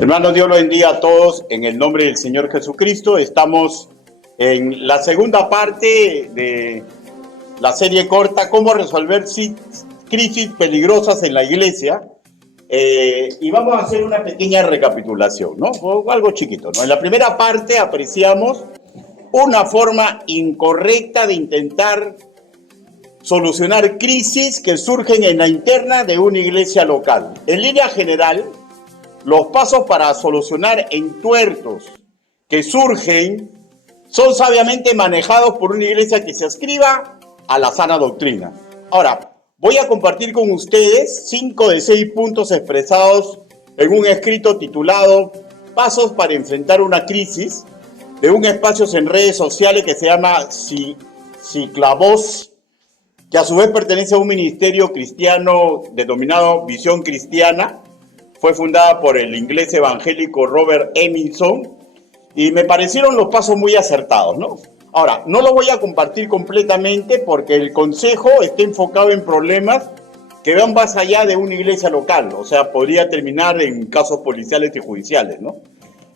Hermanos, Dios los bendiga a todos en el nombre del Señor Jesucristo. Estamos en la segunda parte de la serie corta, cómo resolver crisis peligrosas en la iglesia. Y vamos a hacer una pequeña recapitulación, ¿no? O algo chiquito, ¿no? En la primera parte apreciamos una forma incorrecta de intentar solucionar crisis que surgen en la interna de una iglesia local. En línea general, los pasos para solucionar entuertos que surgen son sabiamente manejados por una iglesia que se adscriba a la sana doctrina. Ahora, voy a compartir con ustedes 5 de 6 puntos expresados en un escrito titulado Pasos para enfrentar una crisis, de un espacio en redes sociales que se llama Ciclavoz, que a su vez pertenece a un ministerio cristiano denominado Visión Cristiana. Fue fundada por el inglés evangélico Robert Emerson y me parecieron los pasos muy acertados, ¿no? Ahora, no lo voy a compartir completamente porque el consejo está enfocado en problemas que van más allá de una iglesia local, o sea, podría terminar en casos policiales y judiciales, ¿no?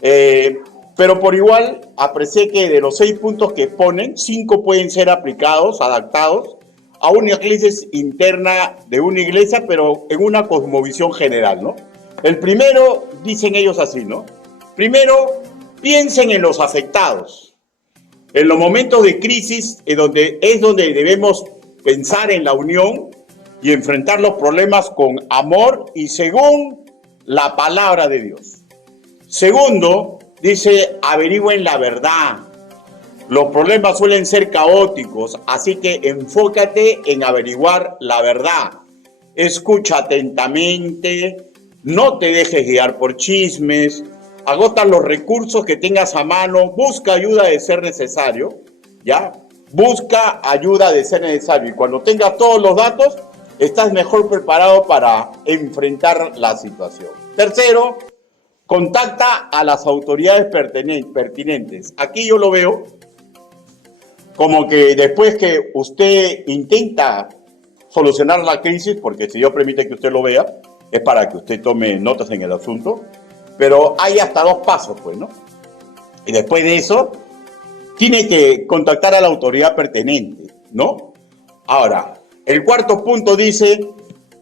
Pero por igual, aprecié que de los 6 puntos que ponen, 5 pueden ser aplicados, adaptados a una crisis interna de una iglesia, pero en una cosmovisión general, ¿no? El primero, dicen ellos así, ¿no? Primero, piensen en los afectados. En los momentos de crisis es donde debemos pensar en la unión y enfrentar los problemas con amor y según la palabra de Dios. Segundo, dice, averigüen la verdad. Los problemas suelen ser caóticos, así que enfócate en averiguar la verdad. Escucha atentamente. No te dejes guiar por chismes, agota los recursos que tengas a mano, busca ayuda de ser necesario, ¿ya? Busca ayuda de ser necesario y cuando tengas todos los datos, estás mejor preparado para enfrentar la situación. Tercero, contacta a las autoridades pertinentes. Aquí yo lo veo como que después que usted intenta solucionar la crisis, porque si Dios permite que usted lo vea, es para que usted tome notas en el asunto, pero hay hasta 2 pasos, pues, ¿no? Y después de eso, tiene que contactar a la autoridad pertinente, ¿no? Ahora, el cuarto punto dice,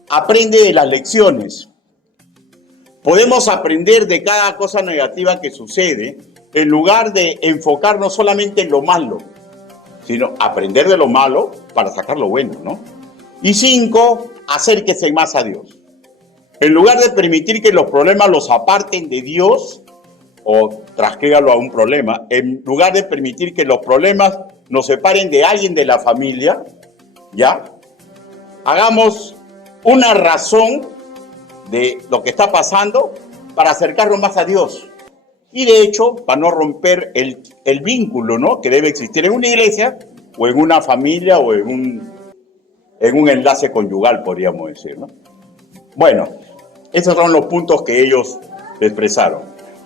aprende de las lecciones. Podemos aprender de cada cosa negativa que sucede, en lugar de enfocarnos solamente en lo malo, sino aprender de lo malo para sacar lo bueno, ¿no? Y 5, acérquese más a Dios. En lugar de permitir que los problemas los aparten de Dios, o transcríbalo a un problema, en lugar de permitir que los problemas nos separen de alguien de la familia, ¿ya? Hagamos una razón de lo que está pasando para acercarnos más a Dios. Y de hecho, para no romper el vínculo, ¿no?, que debe existir en una iglesia, o en una familia, o en un enlace conyugal, podríamos decir, ¿no? Bueno, esos son los puntos que ellos expresaron.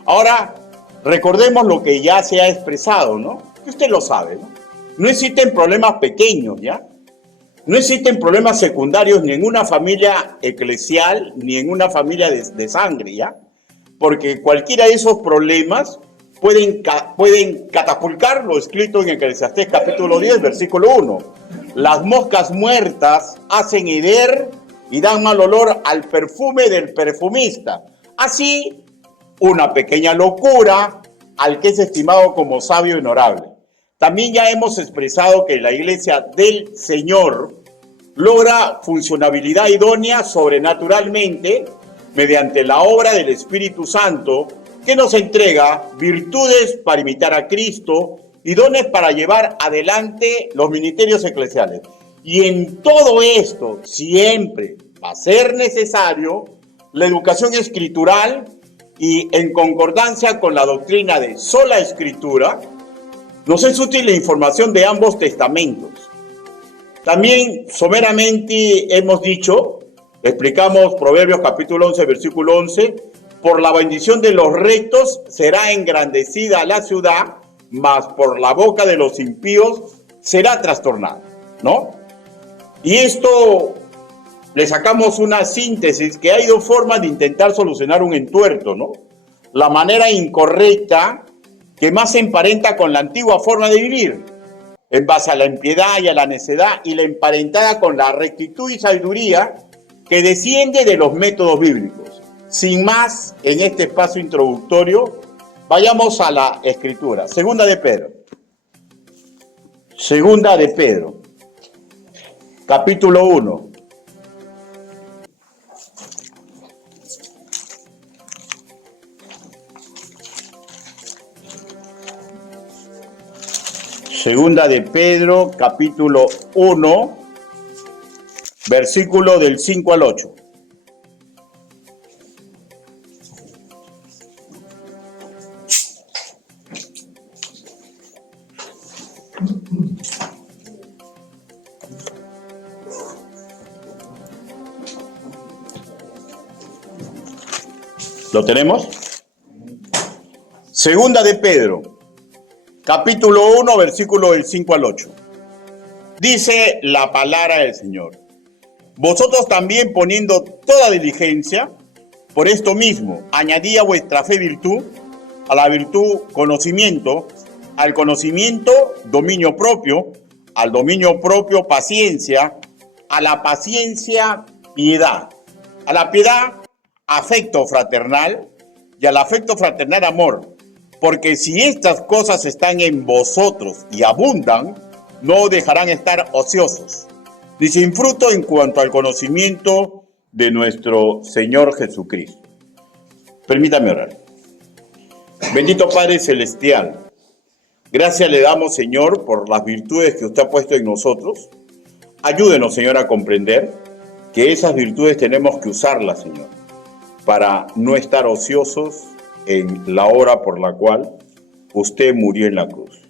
Ahora, recordemos lo que ya se ha expresado, ¿no? Que usted lo sabe, ¿no? No existen problemas pequeños, ¿ya? No existen problemas secundarios ni en una familia eclesial, ni en una familia de sangre, ¿ya? Porque cualquiera de esos problemas pueden catapultar lo escrito en Eclesiastés capítulo 10, versículo 1. Las moscas muertas hacen heder y dan mal olor al perfume del perfumista. Así, una pequeña locura al que es estimado como sabio y honorable. También ya hemos expresado que la iglesia del Señor logra funcionabilidad idónea sobrenaturalmente mediante la obra del Espíritu Santo que nos entrega virtudes para imitar a Cristo y dones para llevar adelante los ministerios eclesiales. Y en todo esto, siempre va a ser necesario la educación escritural y en concordancia con la doctrina de sola escritura, nos es útil la información de ambos testamentos. También someramente hemos dicho, explicamos Proverbios capítulo 11, versículo 11, por la bendición de los rectos será engrandecida la ciudad, mas por la boca de los impíos será trastornada, ¿no? Y esto le sacamos una síntesis que hay 2 formas de intentar solucionar un entuerto, ¿no? la manera incorrecta que más se emparenta con la antigua forma de vivir, en base a la impiedad y a la necedad, y la emparentada con la rectitud y sabiduría que desciende de los métodos bíblicos. Sin más, en este espacio introductorio, vayamos a la Escritura. Segunda de Pedro, capítulo 1. Segunda de Pedro, capítulo 1, versículo del 5 al 8. ¿Lo tenemos? Segunda de Pedro, capítulo 1, versículo del 5 al 8. Dice la palabra del Señor: vosotros también, poniendo toda diligencia, por esto mismo, añadid a vuestra fe virtud, a la virtud conocimiento, al conocimiento dominio propio, al dominio propio paciencia, a la paciencia piedad, a la piedad afecto fraternal y al afecto fraternal amor. Porque si estas cosas están en vosotros y abundan, no dejarán estar ociosos, ni sin fruto en cuanto al conocimiento de nuestro Señor Jesucristo. Permítame orar. Bendito Padre Celestial, gracias le damos, Señor, por las virtudes que usted ha puesto en nosotros. Ayúdenos, Señor, a comprender que esas virtudes tenemos que usarlas, Señor, para no estar ociosos en la hora por la cual usted murió en la cruz.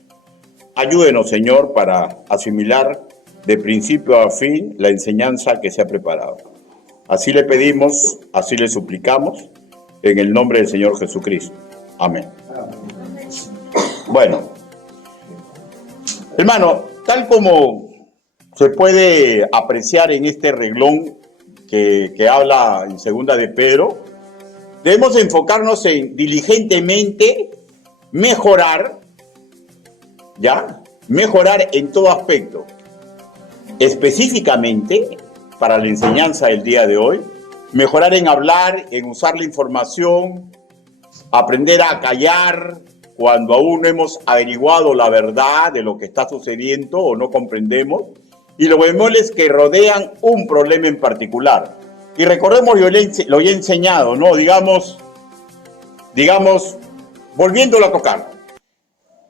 Ayúdenos, Señor, para asimilar de principio a fin la enseñanza que se ha preparado. Así le pedimos, así le suplicamos, en el nombre del Señor Jesucristo. Amén. Bueno, hermano, tal como se puede apreciar en este reglón que habla en segunda de Pedro, debemos enfocarnos en diligentemente mejorar, ¿ya? Mejorar en todo aspecto. Específicamente, para la enseñanza del día de hoy, mejorar en hablar, en usar la información, aprender a callar cuando aún no hemos averiguado la verdad de lo que está sucediendo o no comprendemos, y los bemoles que rodean un problema en particular. Y recordemos, yo lo he enseñado, ¿no? Digamos, volviéndolo a tocar.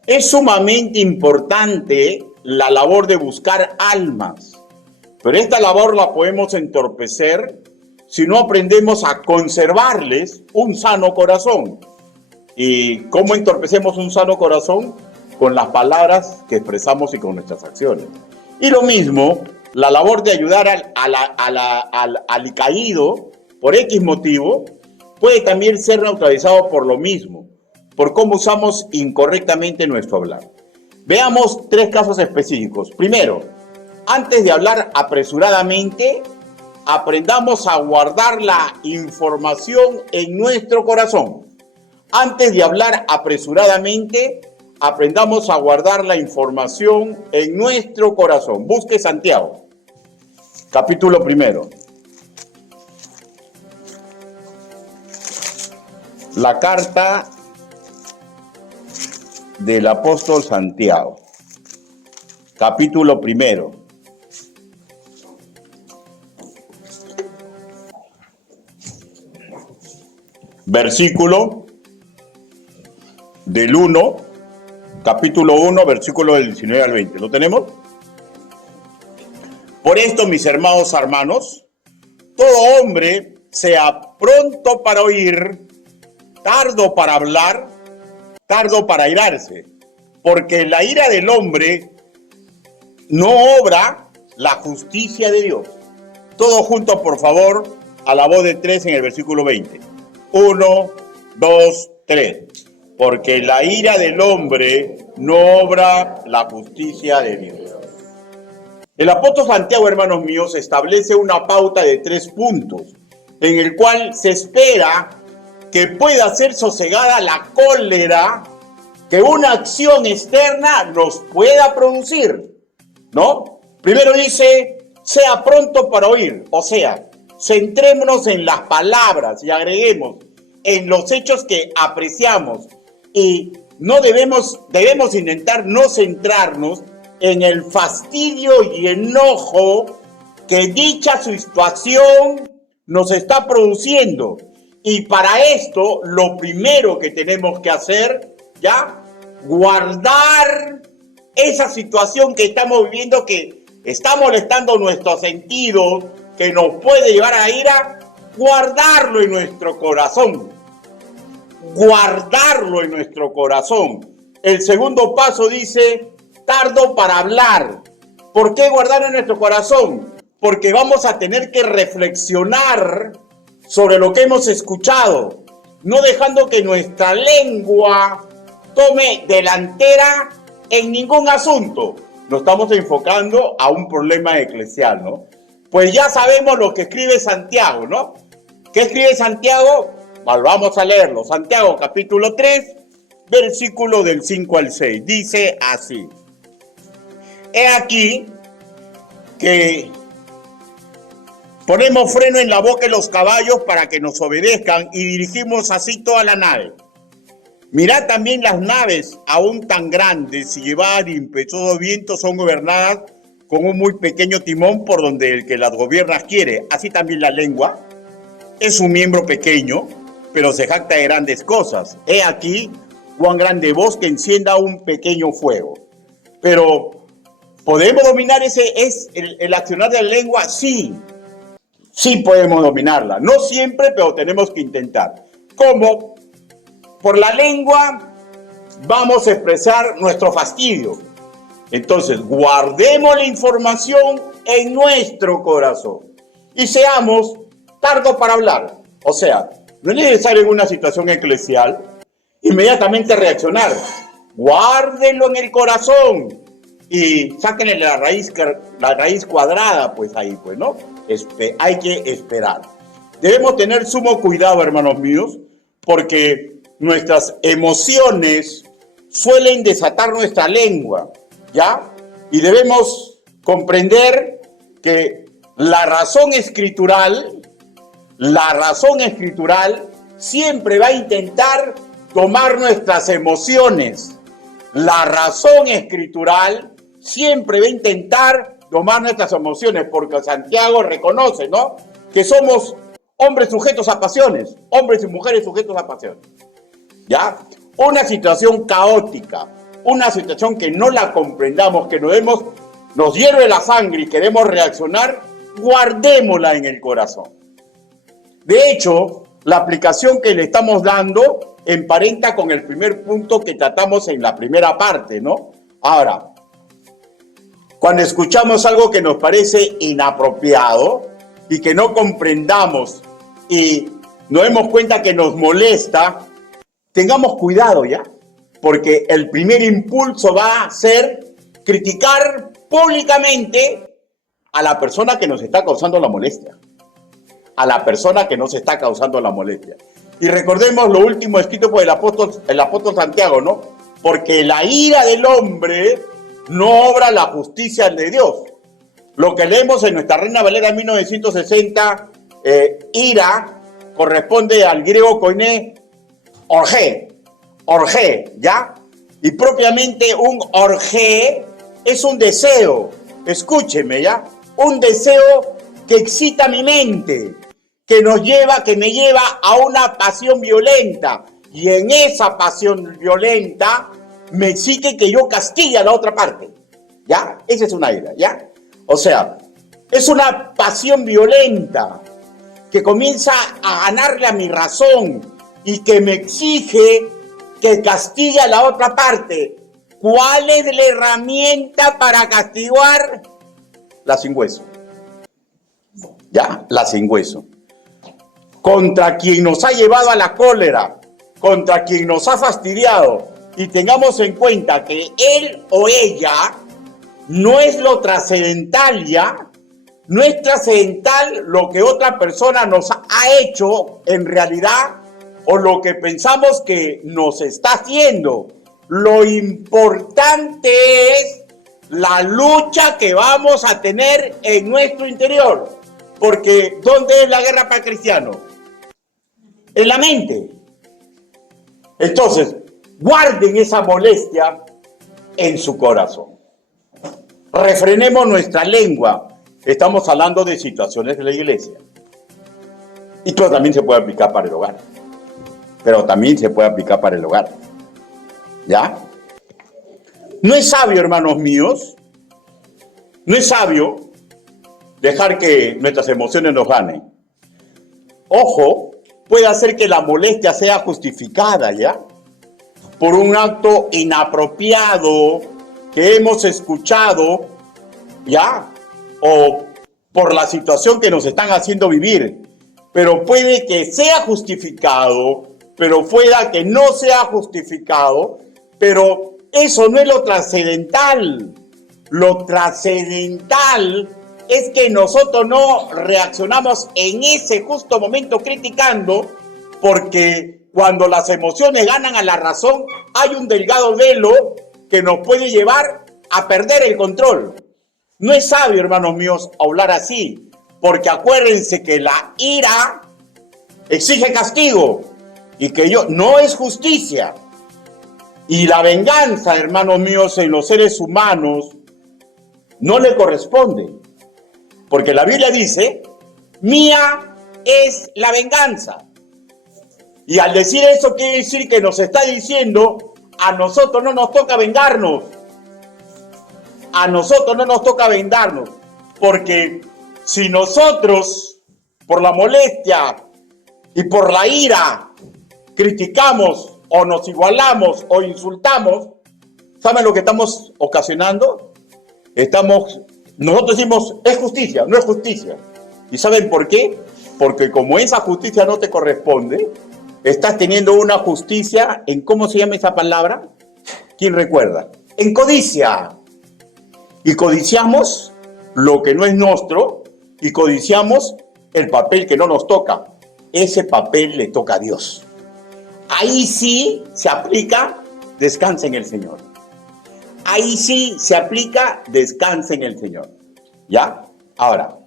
Es sumamente importante la labor de buscar almas, pero esta labor la podemos entorpecer si no aprendemos a conservarles un sano corazón. ¿Y cómo entorpecemos un sano corazón? Con las palabras que expresamos y con nuestras acciones. Y lo mismo, la labor de ayudar al caído por X motivo puede también ser neutralizado por lo mismo, por cómo usamos incorrectamente nuestro hablar. Veamos 3 casos específicos. Primero, antes de hablar apresuradamente, aprendamos a guardar la información en nuestro corazón. Antes de hablar apresuradamente, aprendamos a guardar la información en nuestro corazón. Busque Santiago, capítulo 1. La carta del apóstol Santiago, capítulo 1. Versículo del 1, capítulo 1, versículo del 19 al 20. ¿Lo tenemos? Por esto, mis hermanos, todo hombre sea pronto para oír, tardo para hablar, tardo para airarse, porque la ira del hombre no obra la justicia de Dios. Todos juntos, por favor, a la voz de 3 en el versículo 20. 1, 2, 3. Porque la ira del hombre no obra la justicia de Dios. El apóstol Santiago, hermanos míos, establece una pauta de 3 puntos, en el cual se espera que pueda ser sosegada la cólera que una acción externa nos pueda producir, ¿no? Primero dice, sea pronto para oír, o sea, centrémonos en las palabras y agreguemos en los hechos que apreciamos y no debemos intentar no centrarnos en el fastidio y enojo que dicha situación nos está produciendo. Y para esto, lo primero que tenemos que hacer, ¿ya? Guardar esa situación que estamos viviendo, que está molestando nuestros sentidos, que nos puede llevar a ira, guardarlo en nuestro corazón. Guardarlo en nuestro corazón. El segundo paso dice, tardo para hablar. ¿Por qué guardarlo en nuestro corazón? Porque vamos a tener que reflexionar sobre lo que hemos escuchado, no dejando que nuestra lengua tome delantera en ningún asunto. Nos estamos enfocando a un problema eclesial, ¿no? Pues ya sabemos lo que escribe Santiago, ¿no? ¿Qué escribe Santiago? Bueno, vamos a leerlo. Santiago capítulo 3, versículo del 5 al 6. Dice así. He aquí que ponemos freno en la boca de los caballos para que nos obedezcan y dirigimos así toda la nave. Mirad también las naves, aún tan grandes, si llevadas de impetuosos vientos, son gobernadas con un muy pequeño timón por donde el que las gobierna quiere. Así también la lengua es un miembro pequeño, pero se jacta de grandes cosas. He aquí cuán grande voz que encienda un pequeño fuego. Pero, ¿podemos dominar el accionar de la lengua? Sí. Sí podemos dominarla. No siempre, pero tenemos que intentar. ¿Cómo? Por la lengua vamos a expresar nuestro fastidio. Entonces, guardemos la información en nuestro corazón y seamos tardos para hablar. O sea, no es necesario en una situación eclesial inmediatamente reaccionar. Guárdenlo en el corazón y sáquenle la raíz cuadrada, pues ahí, pues, ¿no? Hay que esperar. Debemos tener sumo cuidado, hermanos míos, porque nuestras emociones suelen desatar nuestra lengua, ¿ya? Y debemos comprender que la razón escritural siempre va a intentar tomar nuestras emociones. La razón escritural siempre va a intentar tomar nuestras emociones, porque Santiago reconoce, ¿no?, que somos hombres sujetos a pasiones, hombres y mujeres sujetos a pasiones. ¿Ya? Una situación caótica, una situación que no la comprendamos, que nos hierve la sangre y queremos reaccionar, guardémosla en el corazón. De hecho, la aplicación que le estamos dando emparenta con el primer punto que tratamos en la primera parte, ¿no? Ahora, cuando escuchamos algo que nos parece inapropiado y que no comprendamos y nos demos cuenta que nos molesta, tengamos cuidado ya, porque el primer impulso va a ser criticar públicamente a la persona que nos está causando la molestia. A la persona que nos está causando la molestia. Y recordemos lo último escrito por el apóstol Santiago, ¿no? Porque la ira del hombre no obra la justicia de Dios. Lo que leemos en nuestra Reina Valera 1960, ira, corresponde al griego koiné, orgé, ¿ya? Y propiamente un orgé es un deseo, escúcheme, ¿ya? Un deseo que excita mi mente, que me lleva a una pasión violenta. Y en esa pasión violenta me exige que yo castigue a la otra parte, ¿ya? Esa es una ira, ¿ya? O sea, es una pasión violenta que comienza a ganarle a mi razón y que me exige que castigue a la otra parte. ¿Cuál es la herramienta para castigar? La sin hueso. Ya, la sin hueso. Contra quien nos ha llevado a la cólera, contra quien nos ha fastidiado, y tengamos en cuenta que él o ella no es lo trascendental ya, no es trascendental lo que otra persona nos ha hecho en realidad, o lo que pensamos que nos está haciendo. Lo importante es la lucha que vamos a tener en nuestro interior. Porque ¿dónde es la guerra para el cristiano? En la mente. Entonces, guarden esa molestia en su corazón. Refrenemos nuestra lengua. Estamos hablando de situaciones de la iglesia. Y esto también se puede aplicar para el hogar. Pero también se puede aplicar para el hogar. ¿Ya? No es sabio, hermanos míos. No es sabio dejar que nuestras emociones nos ganen. Ojo, puede hacer que la molestia sea justificada, ¿ya? Por un acto inapropiado que hemos escuchado, ¿ya? O por la situación que nos están haciendo vivir. Pero puede que sea justificado, pero pueda que no sea justificado, pero eso no es lo trascendental. Lo trascendental es que nosotros no reaccionamos en ese justo momento criticando, porque cuando las emociones ganan a la razón, hay un delgado velo que nos puede llevar a perder el control. No es sabio, hermanos míos, hablar así, porque acuérdense que la ira exige castigo y que no es justicia. Y la venganza, hermanos míos, en los seres humanos no le corresponde. Porque la Biblia dice, mía es la venganza. Y al decir eso quiere decir que nos está diciendo, a nosotros no nos toca vengarnos. A nosotros no nos toca vengarnos. Porque si nosotros, por la molestia y por la ira, criticamos o nos igualamos o insultamos, ¿saben lo que estamos ocasionando? Nosotros decimos, es justicia, no es justicia. ¿Y saben por qué? Porque como esa justicia no te corresponde, estás teniendo una justicia en, ¿cómo se llama esa palabra? ¿Quién recuerda? En codicia. Y codiciamos lo que no es nuestro y codiciamos el papel que no nos toca. Ese papel le toca a Dios. Ahí sí se aplica, descansa en el Señor. Ahí sí se aplica, descansa en el Señor. ¿Ya? Ahora,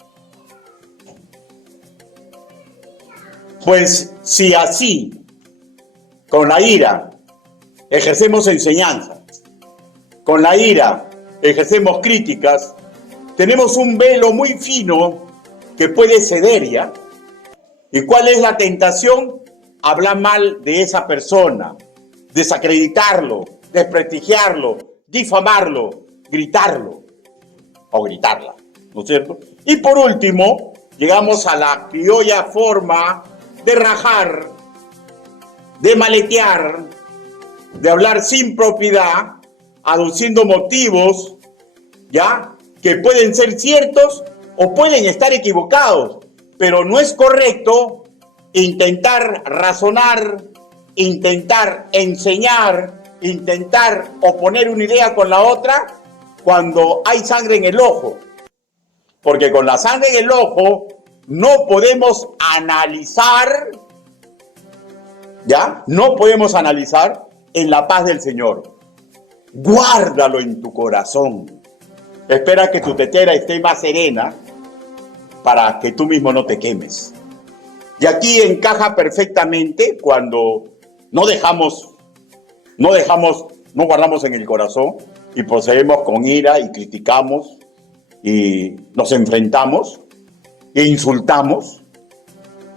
pues si así, con la ira, ejercemos enseñanza, con la ira ejercemos críticas, tenemos un velo muy fino que puede ceder, ¿ya? ¿Y cuál es la tentación? Hablar mal de esa persona, desacreditarlo, desprestigiarlo, difamarlo, gritarlo o gritarla, ¿no es cierto? Y por último, llegamos a la criolla forma de rajar, de maletear, de hablar sin propiedad, aduciendo motivos, ¿ya? Que pueden ser ciertos o pueden estar equivocados, pero no es correcto intentar razonar, intentar enseñar, intentar oponer una idea con la otra cuando hay sangre en el ojo. Porque con la sangre en el ojo no podemos analizar, ¿ya? No podemos analizar en la paz del Señor. Guárdalo en tu corazón. Espera que tu tetera esté más serena para que tú mismo no te quemes. Y aquí encaja perfectamente cuando no guardamos en el corazón y procedemos con ira y criticamos y nos enfrentamos e insultamos.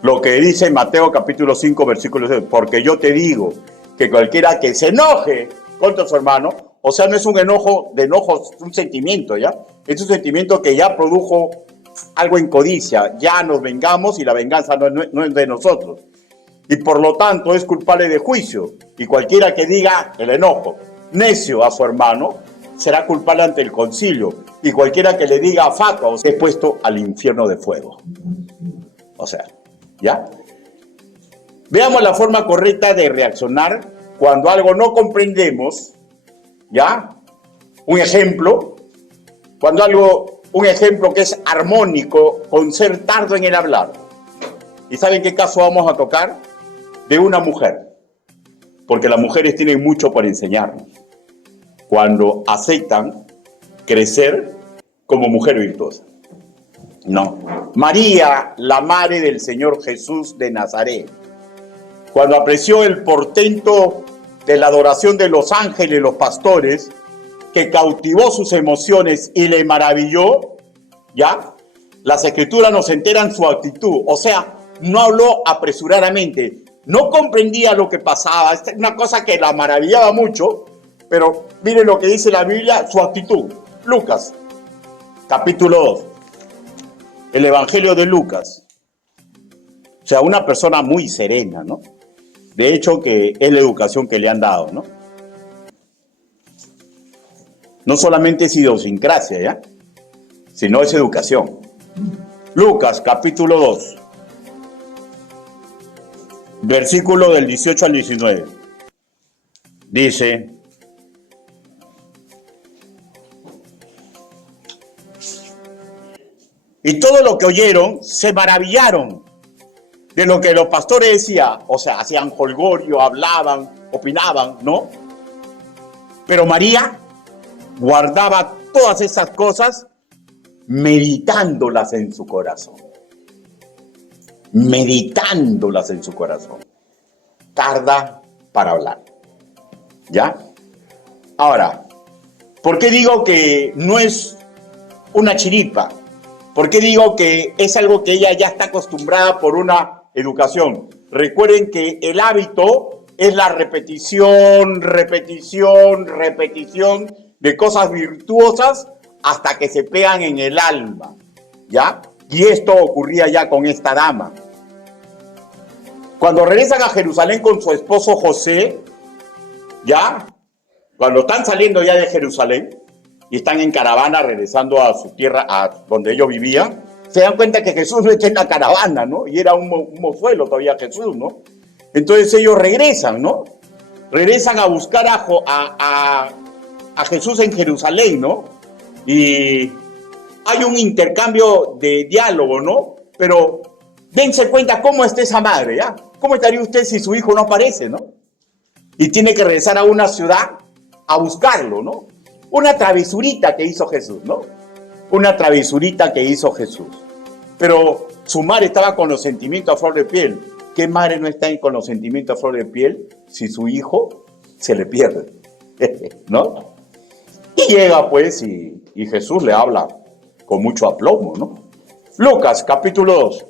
Lo que dice Mateo capítulo 5 versículo 6, porque yo te digo que cualquiera que se enoje contra su hermano, o sea, no es un enojo, es un sentimiento, ¿ya? Es un sentimiento que ya produjo algo en codicia, ya nos vengamos y la venganza no es de nosotros. Y por lo tanto es culpable de juicio. Y cualquiera que diga el enojo necio a su hermano será culpable ante el concilio. Y cualquiera que le diga fatua es puesto al infierno de fuego. O sea, ¿ya? Veamos la forma correcta de reaccionar cuando algo no comprendemos, ¿ya? Un ejemplo que es armónico con ser tardo en el hablar. ¿Y saben qué caso vamos a tocar? de una mujer, porque las mujeres tienen mucho por enseñarnos cuando aceptan crecer como mujer virtuosa. No. María, la madre del Señor Jesús de Nazaret, cuando apreció el portento de la adoración de los ángeles, los pastores, que cautivó sus emociones y le maravilló, ¿ya? Las escrituras nos enteran su actitud, o sea, no habló apresuradamente, no comprendía lo que pasaba, es una cosa que la maravillaba mucho, pero miren lo que dice la Biblia, su actitud. Lucas, capítulo 2, el Evangelio de Lucas. O sea, una persona muy serena, ¿no? De hecho, que es la educación que le han dado, ¿no? No solamente es idiosincrasia, ¿ya? Sino es educación. Lucas, capítulo 2, versículo del 18 al 19. Dice: y todo lo que oyeron se maravillaron de lo que los pastores decían, o sea, hacían jolgorio, hablaban, opinaban, ¿no? Pero María guardaba todas esas cosas meditándolas en su corazón. Meditándolas en su corazón. Tarda para hablar. ¿Ya? Ahora, ¿por qué digo que no es una chiripa? ¿Por qué digo que es algo que ella ya está acostumbrada por una educación? Recuerden que el hábito es la repetición de cosas virtuosas hasta que se pegan en el alma, ¿ya? Y esto ocurría ya con esta dama. Cuando regresan a Jerusalén con su esposo José, ¿ya? Cuando están saliendo ya de Jerusalén y están en caravana regresando a su tierra, a donde ellos vivían, se dan cuenta que Jesús no está en la caravana, ¿no? Y era un mozuelo todavía Jesús, ¿no? Entonces ellos regresan, ¿no? Regresan a buscar a Jesús en Jerusalén, ¿no? Y hay un intercambio de diálogo, ¿no? Pero dense cuenta cómo está esa madre, ¿ya? ¿Cómo estaría usted si su hijo no aparece, ¿no? Y tiene que regresar a una ciudad a buscarlo, ¿no? Una travesurita que hizo Jesús, ¿no? Una travesurita que hizo Jesús. Pero su madre estaba con los sentimientos a flor de piel. ¿Qué madre no está con los sentimientos a flor de piel si su hijo se le pierde? ¿No? Y llega pues y Jesús le habla con mucho aplomo, ¿no? Lucas, capítulo 2,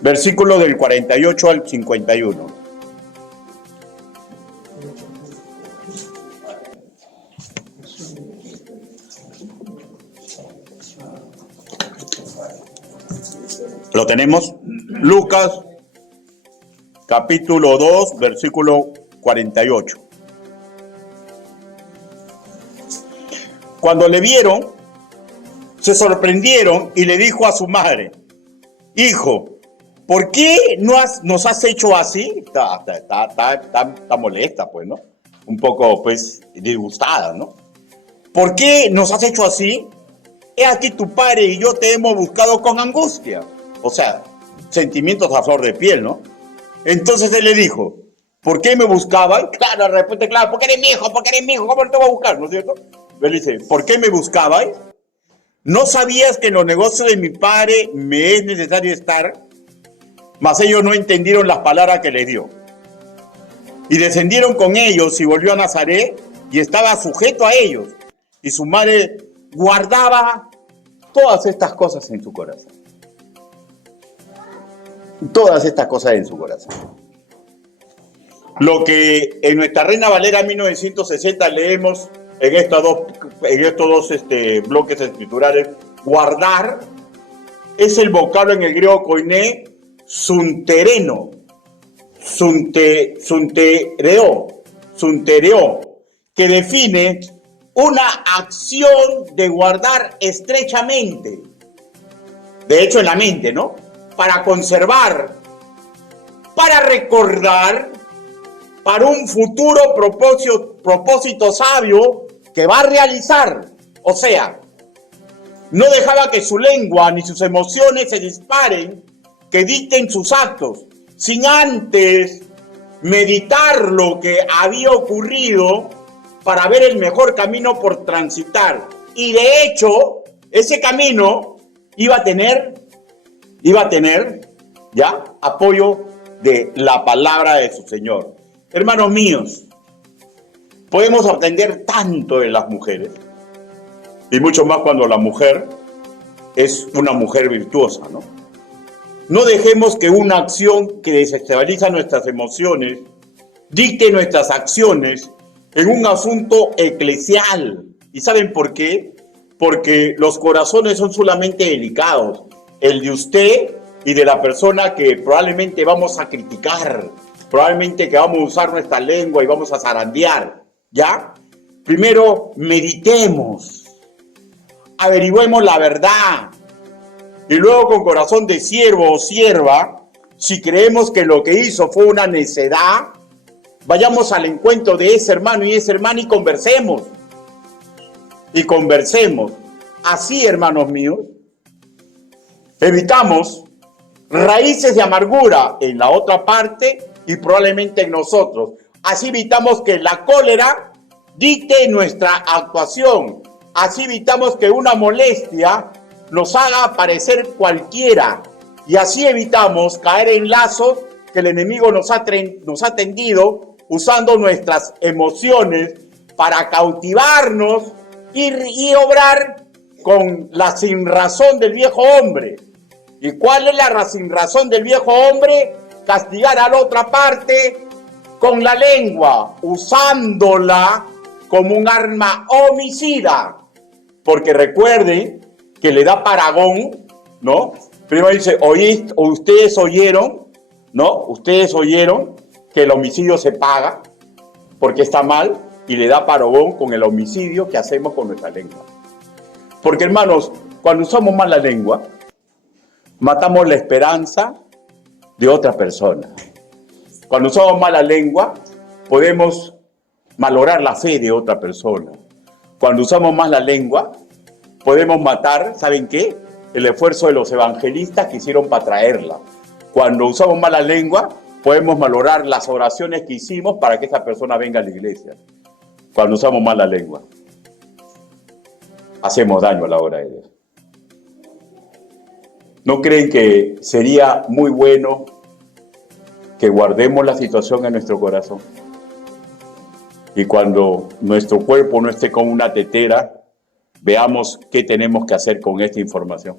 versículo del 48 al 51. ¿Lo tenemos? Lucas, capítulo 2, versículo 48. Cuando le vieron, se sorprendieron y le dijo a su madre: hijo, ¿por qué nos has hecho así? Está molesta, pues, ¿no? Un poco, pues, disgustada, ¿no? ¿Por qué nos has hecho así? He aquí tu padre y yo te hemos buscado con angustia. O sea, sentimientos a flor de piel, ¿no? Entonces él le dijo: ¿por qué me buscaban? Claro, la respuesta claro, porque eres mi hijo, ¿cómo te voy a buscar? ¿No es cierto? Él dice: ¿por qué me buscabais? ¿No sabías que en los negocios de mi padre me es necesario estar? Mas ellos no entendieron las palabras que le dio. Y descendieron con ellos y volvió a Nazaret y estaba sujeto a ellos. Y su madre guardaba todas estas cosas en su corazón. Todas estas cosas en su corazón. Lo que en nuestra Reina Valera 1960 leemos en estos dos bloques escriturales, guardar, es el vocablo en el griego koiné, suntereo, que define una acción de guardar estrechamente. De hecho, en la mente, ¿no? Para conservar, para recordar, para un futuro propósito sabio que va a realizar. O sea, no dejaba que su lengua ni sus emociones se disparen, que dicten sus actos, sin antes meditar lo que había ocurrido para ver el mejor camino por transitar. Y de hecho, ese camino iba a tener ya apoyo de la palabra de su Señor. Hermanos míos, podemos aprender tanto de las mujeres, y mucho más cuando la mujer es una mujer virtuosa, ¿no? No dejemos que una acción que desestabiliza nuestras emociones dicte nuestras acciones en un asunto eclesial. ¿Y saben por qué? Porque los corazones son solamente delicados. El de usted y de la persona que probablemente vamos a criticar, probablemente que vamos a usar nuestra lengua y vamos a zarandear, ¿ya? Primero, meditemos, averigüemos la verdad, y luego con corazón de siervo o sierva, si creemos que lo que hizo fue una necedad, vayamos al encuentro de ese hermano y esa hermana y conversemos. Y conversemos. Así, hermanos míos, evitamos raíces de amargura en la otra parte y probablemente en nosotros. Así evitamos que la cólera dicte nuestra actuación. Así evitamos que una molestia nos haga parecer cualquiera. Y así evitamos caer en lazos que el enemigo nos ha tendido usando nuestras emociones para cautivarnos y obrar con la sinrazón del viejo hombre. ¿Y cuál es la sinrazón del viejo hombre? Castigar a la otra parte con la lengua, usándola como un arma homicida. Porque recuerden que le da paragón, ¿no? Primero dice, ustedes oyeron, ¿no? Ustedes oyeron que el homicidio se paga porque está mal, y le da paragón con el homicidio que hacemos con nuestra lengua. Porque, hermanos, cuando usamos mal la lengua, matamos la esperanza de otra persona. Cuando usamos mal la lengua, podemos malograr la fe de otra persona. Cuando usamos mal la lengua, podemos matar, ¿saben qué? El esfuerzo de los evangelistas que hicieron para traerla. Cuando usamos mal la lengua, podemos malograr las oraciones que hicimos para que esa persona venga a la iglesia. Cuando usamos mal la lengua, hacemos daño a la obra de Dios. ¿No creen que sería muy bueno que guardemos la situación en nuestro corazón? Y cuando nuestro cuerpo no esté con una tetera, veamos qué tenemos que hacer con esta información.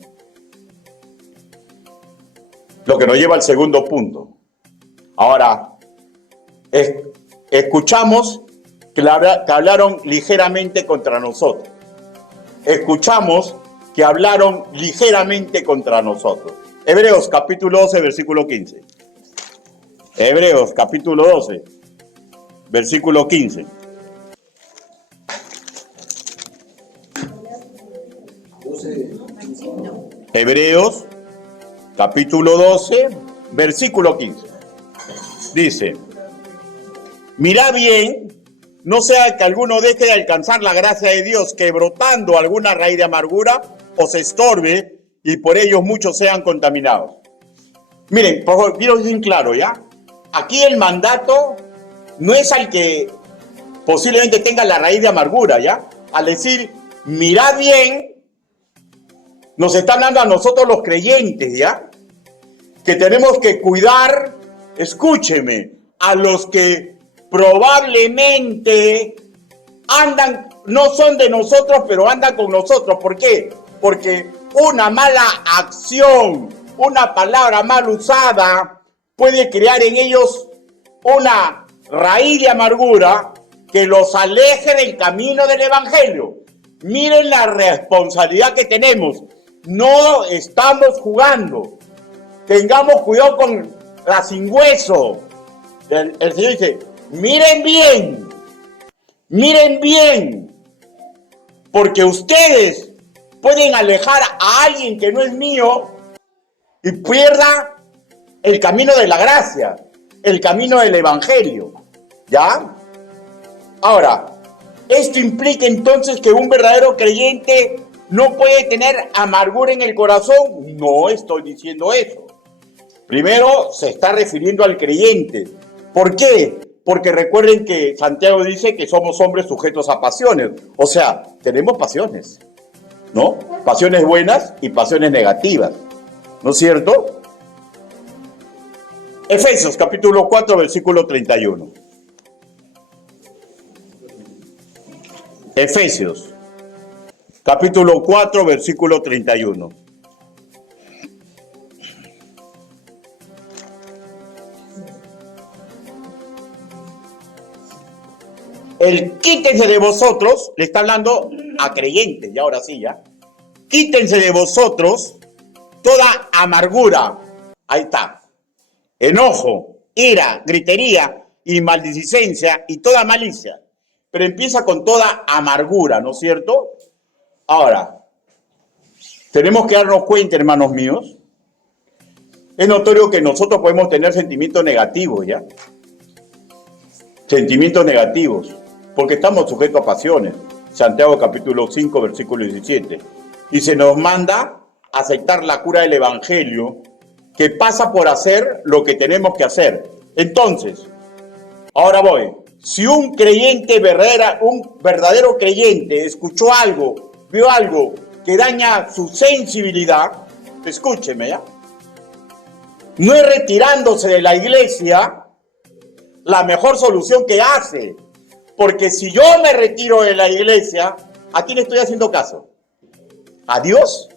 Lo que nos lleva al segundo punto. Ahora, escuchamos que hablaron ligeramente contra nosotros. Escuchamos que hablaron ligeramente contra nosotros. Hebreos capítulo 12, versículo 15. Hebreos capítulo 12, versículo 15. Hebreos capítulo 12, versículo 15. Dice, mirad bien, no sea que alguno deje de alcanzar la gracia de Dios, que brotando alguna raíz de amargura os estorbe y por ellos muchos sean contaminados. Miren, por favor, quiero decir claro, ¿ya? Aquí el mandato no es al que posiblemente tenga la raíz de amargura, ¿ya? Al decir, mirad bien, nos está hablando a nosotros los creyentes, ¿ya? Que tenemos que cuidar, escúcheme, a los que probablemente andan, no son de nosotros, pero andan con nosotros. ¿Por qué? Porque una mala acción, una palabra mal usada, puede crear en ellos una raíz de amargura que los aleje del camino del evangelio. Miren la responsabilidad que tenemos. No estamos jugando. Tengamos cuidado con la sin hueso. El Señor dice, miren bien, porque ustedes pueden alejar a alguien que no es mío y pierda el camino de la gracia, el camino del evangelio, ¿ya? Ahora, esto implica entonces que un verdadero creyente no puede tener amargura en el corazón. No estoy diciendo eso. Primero se está refiriendo al creyente. ¿Por qué? Porque recuerden que Santiago dice que somos hombres sujetos a pasiones. O sea, tenemos pasiones, ¿no? Pasiones buenas y pasiones negativas, ¿no es cierto? Efesios capítulo 4, versículo 31. Efesios capítulo 4, versículo 31. El quítense de vosotros, le está hablando a creyentes, y ahora sí, ya. Quítense de vosotros toda amargura, ahí está, enojo, ira, gritería y maldicencia y toda malicia. Pero empieza con toda amargura, ¿no es cierto? Ahora, tenemos que darnos cuenta, hermanos míos, es notorio que nosotros podemos tener sentimientos negativos, ¿ya? Sentimientos negativos, porque estamos sujetos a pasiones. Santiago capítulo 5, versículo 17. Y se nos manda a aceptar la cura del evangelio, que pasa por hacer lo que tenemos que hacer. Entonces, ahora voy. Si un creyente un verdadero creyente escuchó algo, vio algo que daña su sensibilidad, escúcheme, ¿ya? No es retirándose de la iglesia la mejor solución que hace. Porque si yo me retiro de la iglesia, ¿a quién estoy haciendo caso? ¿A Dios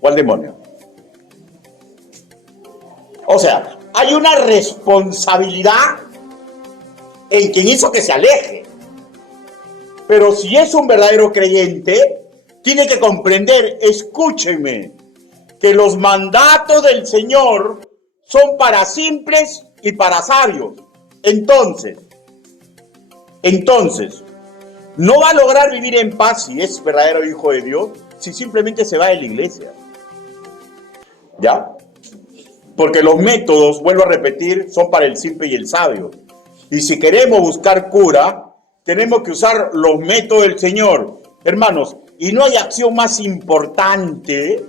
o al demonio? O sea, hay una responsabilidad en quien hizo que se aleje. Pero si es un verdadero creyente, tiene que comprender, escúchenme, que los mandatos del Señor son para simples y para sabios. Entonces, no va a lograr vivir en paz si es verdadero hijo de Dios, si simplemente se va de la iglesia. ¿Ya? Porque los métodos, vuelvo a repetir, son para el simple y el sabio. Y si queremos buscar cura, tenemos que usar los métodos del Señor. Hermanos, y no hay acción más importante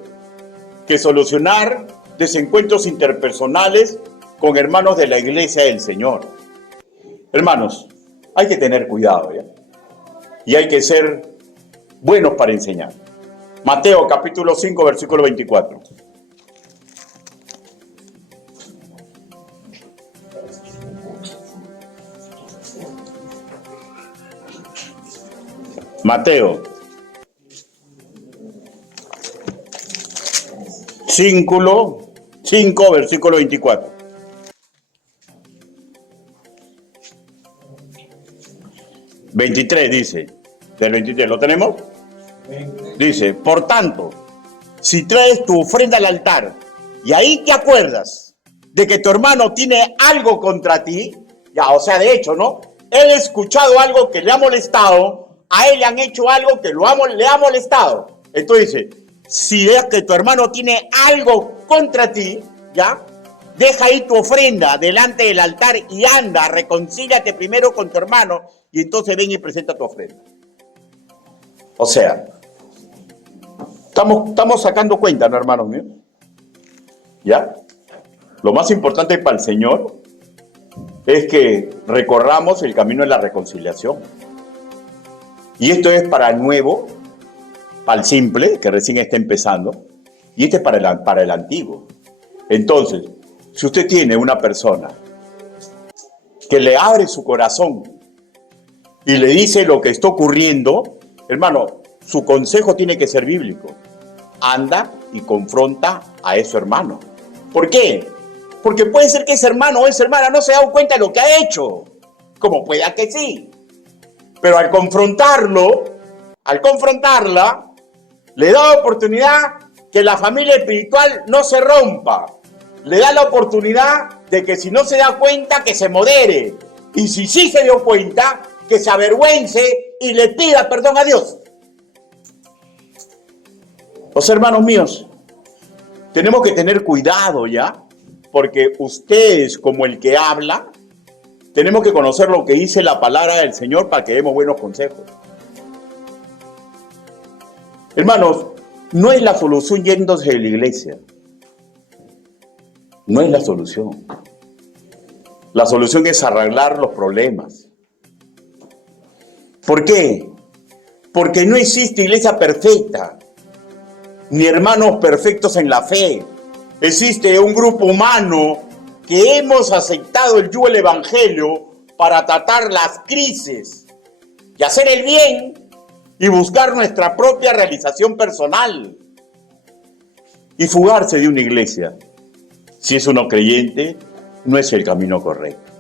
que solucionar desencuentros interpersonales con hermanos de la iglesia del Señor. Hermanos, hay que tener cuidado, ¿ya? Y hay que ser buenos para enseñar. Mateo capítulo 5, versículo 24. Mateo 5, versículo 24. Dice, del 23, ¿lo tenemos? Dice, por tanto, si traes tu ofrenda al altar y ahí te acuerdas de que tu hermano tiene algo contra ti, ya, o sea, de hecho, ¿no? Él ha escuchado algo que le ha molestado, a él le han hecho algo que le ha molestado. Entonces dice, si es que tu hermano tiene algo contra ti, ya, deja ahí tu ofrenda delante del altar y anda, reconcíliate primero con tu hermano y entonces ven y presenta tu ofrenda. O sea, estamos sacando cuenta, ¿no, hermanos míos? ¿Ya? Lo más importante para el Señor es que recorramos el camino de la reconciliación. Y esto es para el nuevo, para el simple, que recién está empezando, y este es para el antiguo. Entonces, si usted tiene una persona que le abre su corazón y le dice lo que está ocurriendo, hermano, su consejo tiene que ser bíblico. Anda y confronta a ese hermano. ¿Por qué? Porque puede ser que ese hermano o esa hermana no se ha dado cuenta de lo que ha hecho, como pueda que sí. Pero al confrontarla, le da la oportunidad que la familia espiritual no se rompa. Le da la oportunidad de que si no se da cuenta, que se modere. Y si sí se dio cuenta, que se avergüence y le pida perdón a Dios. Los hermanos míos, tenemos que tener cuidado ya, porque ustedes, como el que habla, tenemos que conocer lo que dice la palabra del Señor para que demos buenos consejos. Hermanos, no es la solución yéndose de la iglesia. No es la solución. La solución es arreglar los problemas. ¿Por qué? Porque no existe iglesia perfecta, ni hermanos perfectos en la fe. Existe un grupo humano que hemos aceptado el yugo del Evangelio para tratar las crisis y hacer el bien y buscar nuestra propia realización personal. Y fugarse de una iglesia, si es uno creyente, no es el camino correcto.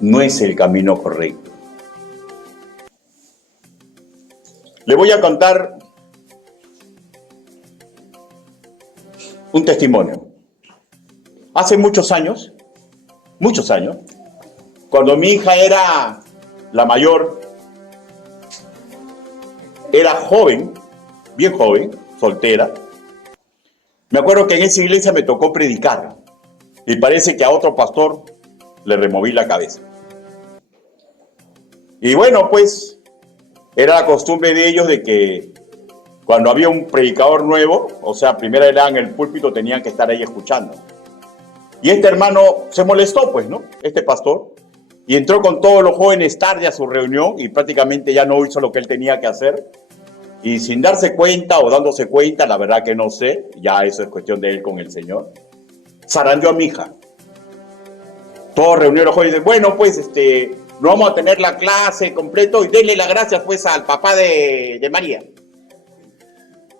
No es el camino correcto. Le voy a contar un testimonio. Hace muchos años, cuando mi hija era la mayor, era joven, bien joven, soltera, me acuerdo que en esa iglesia me tocó predicar y parece que a otro pastor le removí la cabeza. Y bueno, pues era la costumbre de ellos de que cuando había un predicador nuevo, o sea, primero era en el púlpito, tenían que estar ahí escuchando. Y este hermano se molestó, pues, ¿no? Este pastor, y entró con todos los jóvenes tarde a su reunión y prácticamente ya no hizo lo que él tenía que hacer. Y sin darse cuenta o dándose cuenta, la verdad que no sé, ya eso es cuestión de él con el Señor, zarandeó a mi hija. Todos reunieron los jóvenes y dicen, bueno, pues, no vamos a tener la clase completo y denle las gracias, pues, al papá de María.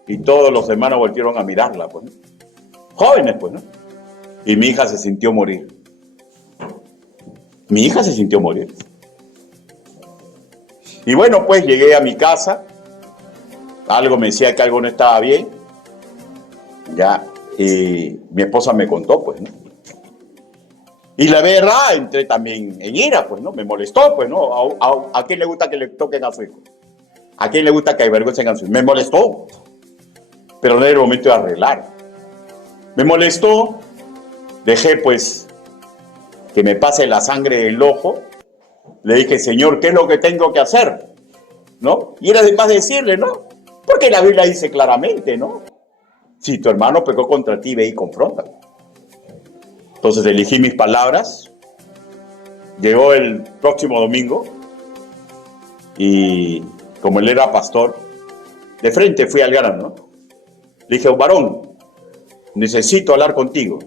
Y todos los hermanos volvieron a mirarla, pues, ¿no? Jóvenes, pues, ¿no? Y mi hija se sintió morir. Mi hija se sintió morir. Y bueno, pues llegué a mi casa. Algo me decía que algo no estaba bien. Ya, y mi esposa me contó, pues, ¿no? Y la verdad, entré también en ira, pues, ¿no? Me molestó, pues, ¿no? ¿A quién le gusta que le toquen a su hijo? ¿A quién le gusta que avergüencen a su hijo? Me molestó. Pero no era el momento de arreglar. Me molestó. Dejé, pues, que me pase la sangre del ojo. Le dije, Señor, ¿qué es lo que tengo que hacer? ¿No? Y era de más decirle, ¿no? Porque la Biblia dice claramente, ¿no? Si tu hermano pecó contra ti, ve y confronta. Entonces elegí mis palabras. Llegó el próximo domingo y como él era pastor, de frente fui al grano, ¿no? Le dije, varón, necesito hablar contigo.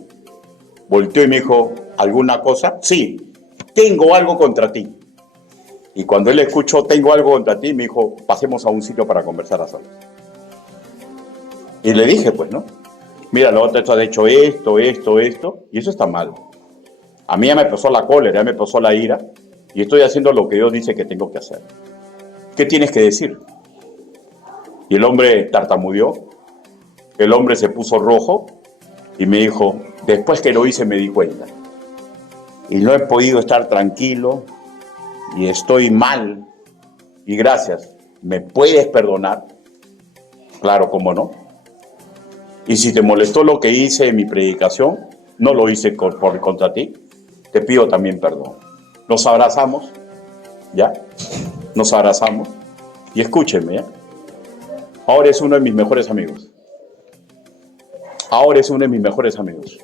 Volteó y me dijo, ¿alguna cosa? Sí, tengo algo contra ti. Y cuando él escuchó, tengo algo contra ti, me dijo, pasemos a un sitio para conversar a solas. Y le dije, pues, ¿no? Mira, la otra ha hecho esto, y eso está mal. A mí ya me pasó la cólera, ya me pasó la ira, y estoy haciendo lo que Dios dice que tengo que hacer. ¿Qué tienes que decir? Y el hombre tartamudeó, el hombre se puso rojo, y me dijo, después que lo hice me di cuenta. Y no he podido estar tranquilo, y estoy mal, y gracias. ¿Me puedes perdonar? Claro, cómo no. Y si te molestó lo que hice en mi predicación, no lo hice contra ti, te pido también perdón. Nos abrazamos, ¿ya? Nos abrazamos. Y escúchenme, ¿ya? Ahora es uno de mis mejores amigos. Ahora es uno de mis mejores amigos.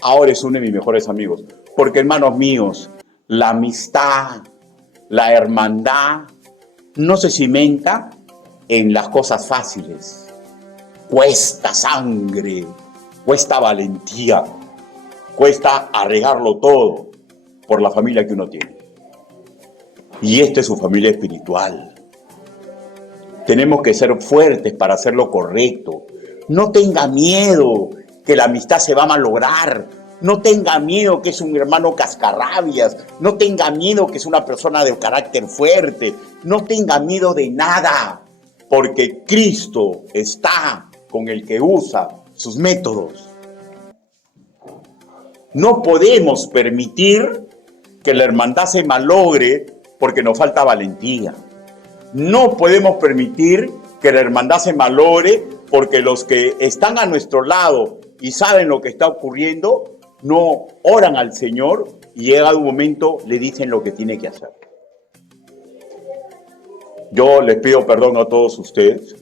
Ahora es uno de mis mejores amigos. Porque, hermanos míos, la amistad, la hermandad, no se cimenta en las cosas fáciles. Cuesta sangre, cuesta valentía, cuesta arreglarlo todo por la familia que uno tiene. Y esta es su familia espiritual. Tenemos que ser fuertes para hacer lo correcto. No tenga miedo que la amistad se va a malograr. No tenga miedo que es un hermano cascarrabias. No tenga miedo que es una persona de carácter fuerte. No tenga miedo de nada, porque Cristo está con el que usa sus métodos. No podemos permitir que la hermandad se malogre porque nos falta valentía. No podemos permitir que la hermandad se malogre porque los que están a nuestro lado y saben lo que está ocurriendo no oran al Señor y llega un momento le dicen lo que tiene que hacer. Yo les pido perdón a todos ustedes,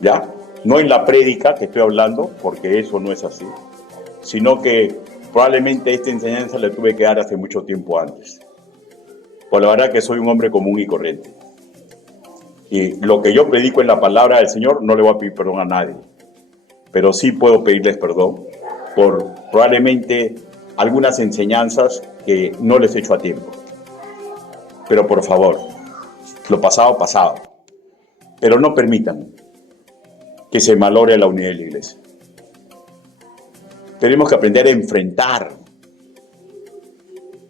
¿ya? No en la prédica que estoy hablando, porque eso no es así, sino que probablemente esta enseñanza la tuve que dar hace mucho tiempo antes. Pues la verdad que soy un hombre común y corriente. Y lo que yo predico en la palabra del Señor, no le voy a pedir perdón a nadie. Pero sí puedo pedirles perdón por probablemente algunas enseñanzas que no les he hecho a tiempo. Pero por favor, lo pasado, pasado. Pero no permitan que se malore la unidad de la iglesia. Tenemos que aprender a enfrentar.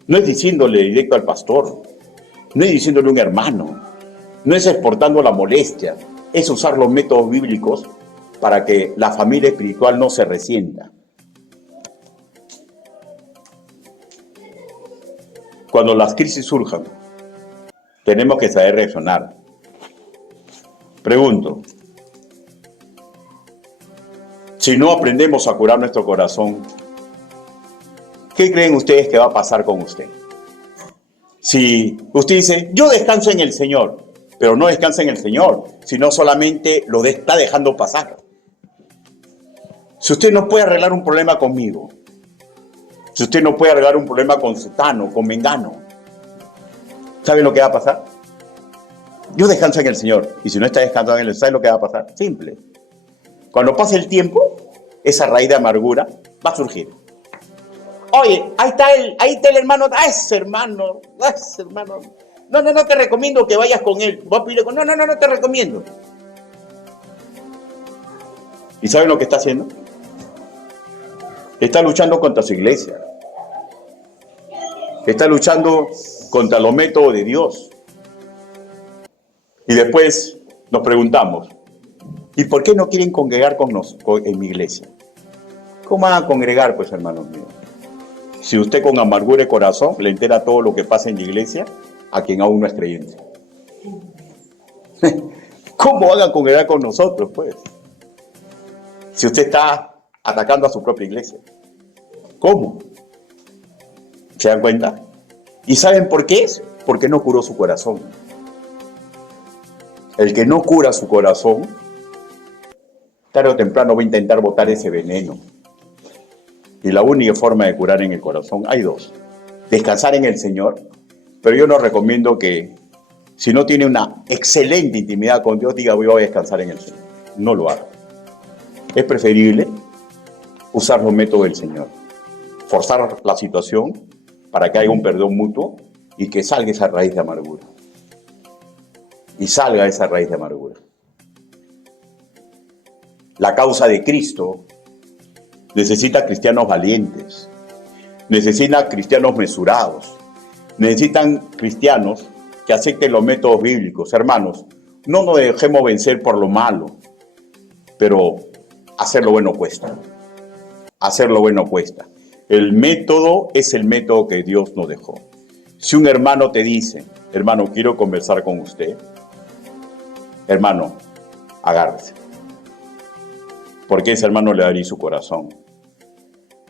No es diciéndole directo al pastor, no es diciéndole a un hermano, no es exportando la molestia, es usar los métodos bíblicos para que la familia espiritual no se resienta. Cuando las crisis surjan, tenemos que saber reaccionar. Pregunto, si no aprendemos a curar nuestro corazón, ¿qué creen ustedes que va a pasar con usted? Si usted dice, yo descanso en el Señor, pero no descansa en el Señor, sino solamente lo está dejando pasar. Si usted no puede arreglar un problema conmigo, si usted no puede arreglar un problema con sutano, con mengano, ¿sabe lo que va a pasar? Yo descanso en el Señor, y si no está descansando en el Señor, ¿sabe lo que va a pasar? Simple. Cuando pase el tiempo, esa raíz de amargura va a surgir. Oye, ahí está el hermano, ese hermano. No te recomiendo que vayas con él. No te recomiendo. ¿Y saben lo que está haciendo? Está luchando contra su iglesia. Está luchando contra los métodos de Dios. Y después nos preguntamos, ¿y por qué no quieren congregar en mi iglesia? ¿Cómo van a congregar, pues, hermanos míos? Si usted con amargura de corazón le entera todo lo que pasa en la iglesia a quien aún no es creyente. ¿Cómo van a congregar con nosotros, pues? Si usted está atacando a su propia iglesia. ¿Cómo? ¿Se dan cuenta? ¿Y saben por qué es? Porque no curó su corazón. El que no cura su corazón, tarde o temprano va a intentar botar ese veneno. Y la única forma de curar en el corazón, hay dos. Descansar en el Señor, pero yo no recomiendo que, si no tiene una excelente intimidad con Dios, diga voy a descansar en el Señor. No lo haga. Es preferible usar los métodos del Señor. Forzar la situación para que haya un perdón mutuo y que salga esa raíz de amargura. Y salga esa raíz de amargura. La causa de Cristo necesita cristianos valientes, necesita cristianos mesurados, necesitan cristianos que acepten los métodos bíblicos. Hermanos, no nos dejemos vencer por lo malo, pero hacer lo bueno cuesta. Hacer lo bueno cuesta. El método es el método que Dios nos dejó. Si un hermano te dice, hermano, quiero conversar con usted, hermano, agárrese. Porque ese hermano le va a abrir su corazón.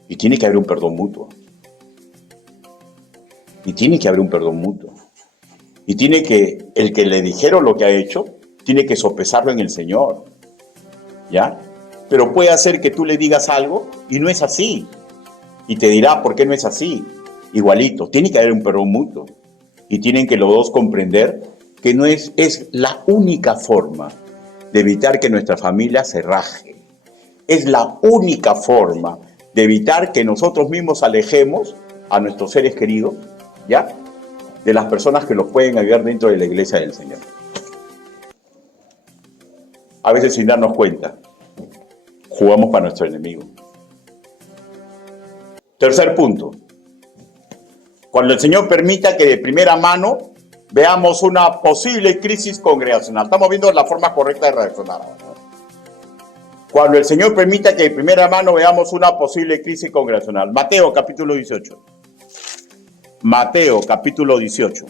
Y tiene que haber un perdón mutuo. Y tiene que haber un perdón mutuo. Y tiene que, el que le dijeron lo que ha hecho, tiene que sopesarlo en el Señor. ¿Ya? Pero puede hacer que tú le digas algo y no es así. Y te dirá por qué no es así. Igualito. Tiene que haber un perdón mutuo. Y tienen que los dos comprender que no es la única forma de evitar que nuestra familia se raje. Es la única forma de evitar que nosotros mismos alejemos a nuestros seres queridos, ¿ya?, de las personas que los pueden ayudar dentro de la iglesia del Señor. A veces sin darnos cuenta, jugamos para nuestro enemigo. Tercer punto. Cuando el Señor permita que de primera mano veamos una posible crisis congregacional. Estamos viendo la forma correcta de reaccionar ahora. Cuando el Señor permita que de primera mano veamos una posible crisis congregacional. Mateo capítulo 18. Mateo capítulo 18.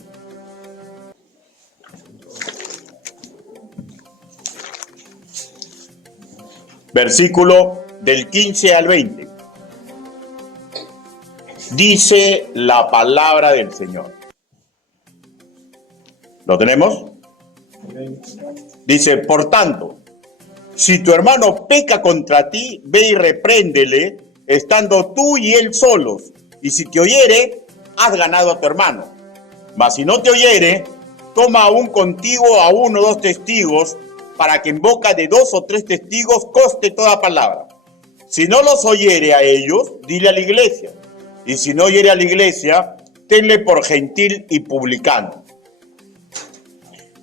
Versículo del 15 al 20. Dice la palabra del Señor. ¿Lo tenemos? Dice, por tanto, Si tu hermano peca contra ti, ve y repréndele, estando tú y él solos. Y si te oyere, has ganado a tu hermano. Mas si no te oyere, toma aún contigo a 1 o 2 testigos, para que en boca de 2 o 3 testigos conste toda palabra. Si no los oyere a ellos, dile a la iglesia. Y si no oyere a la iglesia, tenle por gentil y publicano.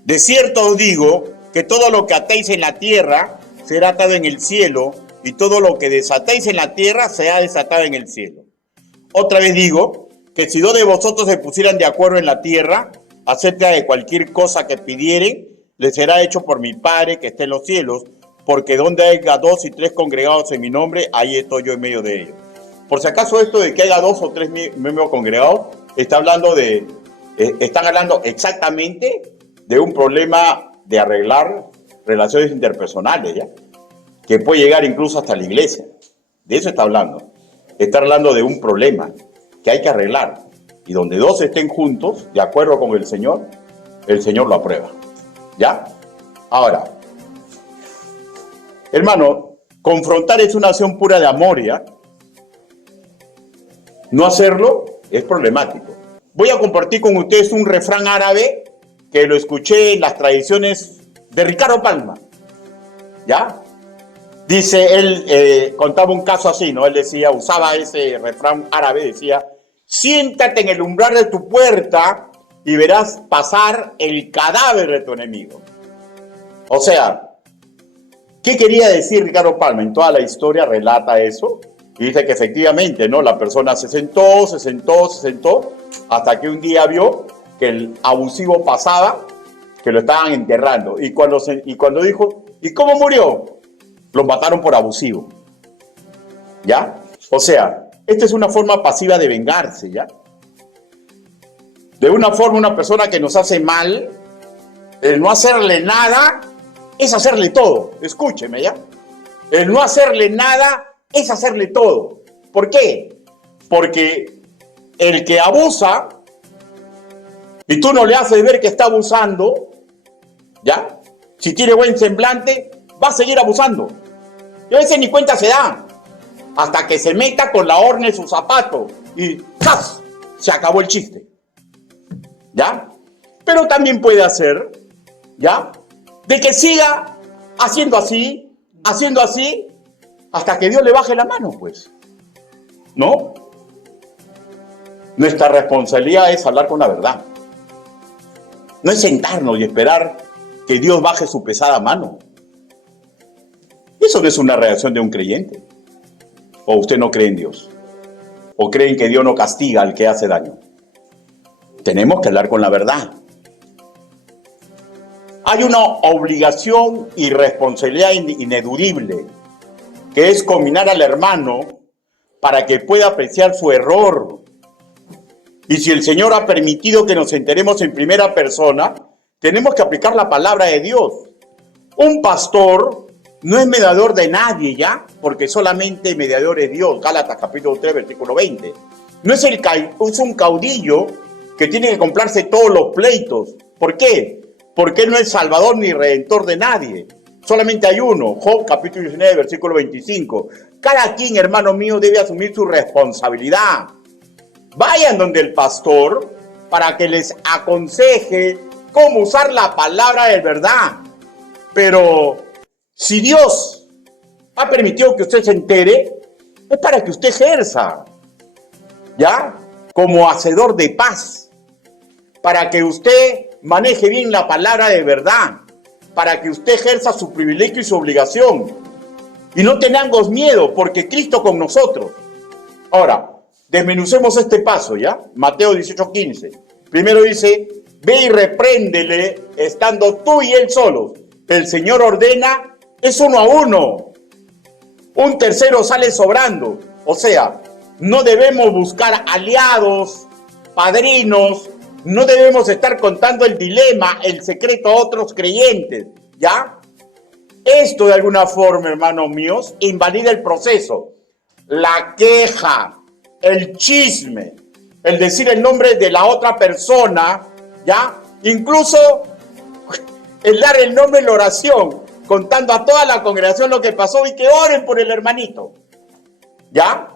De cierto os digo que todo lo que atéis en la tierra será atado en el cielo, y todo lo que desatéis en la tierra será desatado en el cielo. Otra vez digo que si 2 de vosotros se pusieran de acuerdo en la tierra acerca de cualquier cosa que pidieren, les será hecho por mi Padre que está en los cielos, porque donde haya 2 y 3 congregados en mi nombre, ahí estoy yo en medio de ellos. Por si acaso esto de que haya 2 o 3 miembros congregados, están hablando exactamente de un problema de arreglar relaciones interpersonales, ¿ya? Que puede llegar incluso hasta la iglesia. De eso está hablando. Está hablando de un problema que hay que arreglar. Y donde 2 estén juntos, de acuerdo con el Señor lo aprueba. ¿Ya? Ahora, hermano, confrontar es una acción pura de amor, ¿ya? No hacerlo es problemático. Voy a compartir con ustedes un refrán árabe que lo escuché en las tradiciones de Ricardo Palma. ¿Ya? Dice, él contaba un caso así, ¿no? Él decía, usaba ese refrán árabe, decía, siéntate en el umbral de tu puerta y verás pasar el cadáver de tu enemigo. O sea, ¿qué quería decir Ricardo Palma? En toda la historia relata eso y dice que efectivamente, ¿no? La persona se sentó, hasta que un día vio que el abusivo pasaba, que lo estaban enterrando. Y cuando dijo, ¿y cómo murió? Lo mataron por abusivo. ¿Ya? O sea, esta es una forma pasiva de vengarse, ¿ya? De una forma, una persona que nos hace mal, el no hacerle nada es hacerle todo. Escúcheme, ¿ya? El no hacerle nada es hacerle todo. ¿Por qué? Porque el que abusa y tú no le haces ver que está abusando, ¿ya? Si tiene buen semblante, va a seguir abusando. Y a veces ni cuenta se da. Hasta que se meta con la horna en su zapato y ¡zas! Se acabó el chiste. ¿Ya? Pero también puede hacer, ¿ya? De que siga haciendo así, hasta que Dios le baje la mano, pues. ¿No? Nuestra responsabilidad es hablar con la verdad. No es sentarnos y esperar que Dios baje su pesada mano. Eso no es una reacción de un creyente. ¿O usted no cree en Dios? ¿O creen que Dios no castiga al que hace daño? Tenemos que hablar con la verdad. Hay una obligación y responsabilidad ineludible, que es combinar al hermano para que pueda apreciar su error. Y si el Señor ha permitido que nos enteremos en primera persona, tenemos que aplicar la palabra de Dios. Un pastor no es mediador de nadie, ¿ya? Porque solamente mediador es Dios. Gálatas capítulo 3, versículo 20. No es, es un caudillo que tiene que comprarse todos los pleitos. ¿Por qué? Porque él no es salvador ni redentor de nadie. Solamente hay uno. Job capítulo 19, versículo 25. Cada quien, hermano mío, debe asumir su responsabilidad. Vayan donde el pastor para que les aconseje cómo usar la palabra de verdad. Pero si Dios ha permitido que usted se entere, es para que usted ejerza, ¿ya? Como hacedor de paz, para que usted maneje bien la palabra de verdad, para que usted ejerza su privilegio y su obligación. Y no tengamos miedo, porque Cristo con nosotros. Ahora, desmenucemos este paso, ¿ya? Mateo 18:15. Primero dice, ve y repréndele estando tú y él solos. El Señor ordena, es 1 a 1. Un tercero sale sobrando. O sea, no debemos buscar aliados, padrinos, no debemos estar contando el dilema, el secreto a otros creyentes, ¿ya? Esto de alguna forma, hermanos míos, invalida el proceso. La queja, el chisme, el decir el nombre de la otra persona, ¿ya? Incluso el dar el nombre en la oración, contando a toda la congregación lo que pasó y que oren por el hermanito. ¿Ya?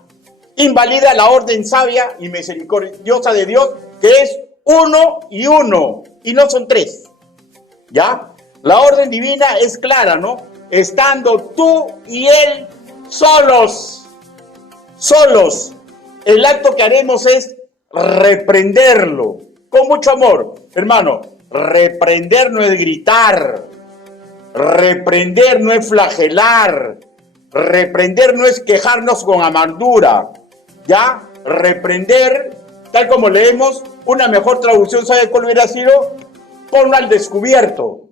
Invalida la orden sabia y misericordiosa de Dios, que es uno, y no son tres. ¿Ya? La orden divina es clara, ¿no? Estando tú y él solos. El acto que haremos es reprenderlo con mucho amor. Hermano, reprender no es gritar. Reprender no es flagelar. Reprender no es quejarnos con amargura. ¿Ya? Reprender, tal como leemos, una mejor traducción, ¿sabe cuál hubiera sido? Ponlo al descubierto.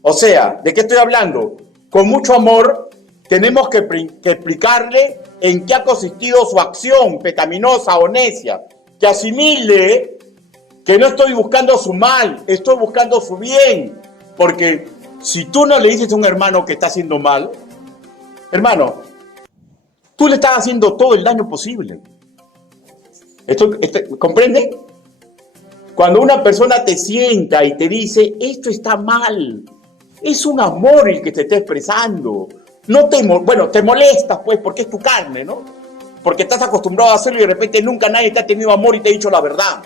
O sea, ¿de qué estoy hablando? Con mucho amor tenemos que explicarle en qué ha consistido su acción pecaminosa o necia. Que asimile que no estoy buscando su mal, estoy buscando su bien. Porque si tú no le dices a un hermano que está haciendo mal, hermano, tú le estás haciendo todo el daño posible. ¿Comprende? Cuando una persona te sienta y te dice, esto está mal, es un amor el que te está expresando. Te molestas pues porque es tu carne, ¿no? Porque estás acostumbrado a hacerlo y de repente nunca nadie te ha tenido amor y te ha dicho la verdad.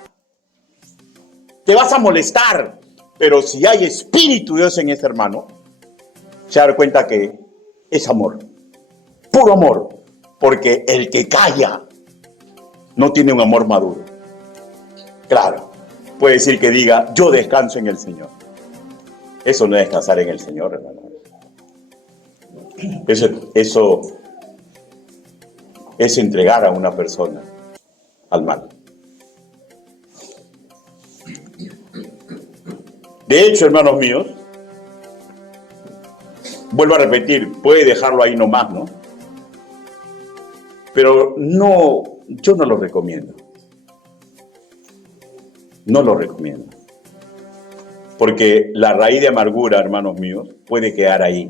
Te vas a molestar, pero si hay Espíritu de Dios en ese hermano, se da cuenta que es amor, puro amor, porque el que calla no tiene un amor maduro. Claro, puede decir que diga, yo descanso en el Señor. Eso no es descansar en el Señor, hermano. Eso es entregar a una persona al mal. De hecho, hermanos míos, vuelvo a repetir, puede dejarlo ahí nomás, ¿no? Pero no, yo no lo recomiendo. No lo recomiendo. Porque la raíz de amargura, hermanos míos, puede quedar ahí.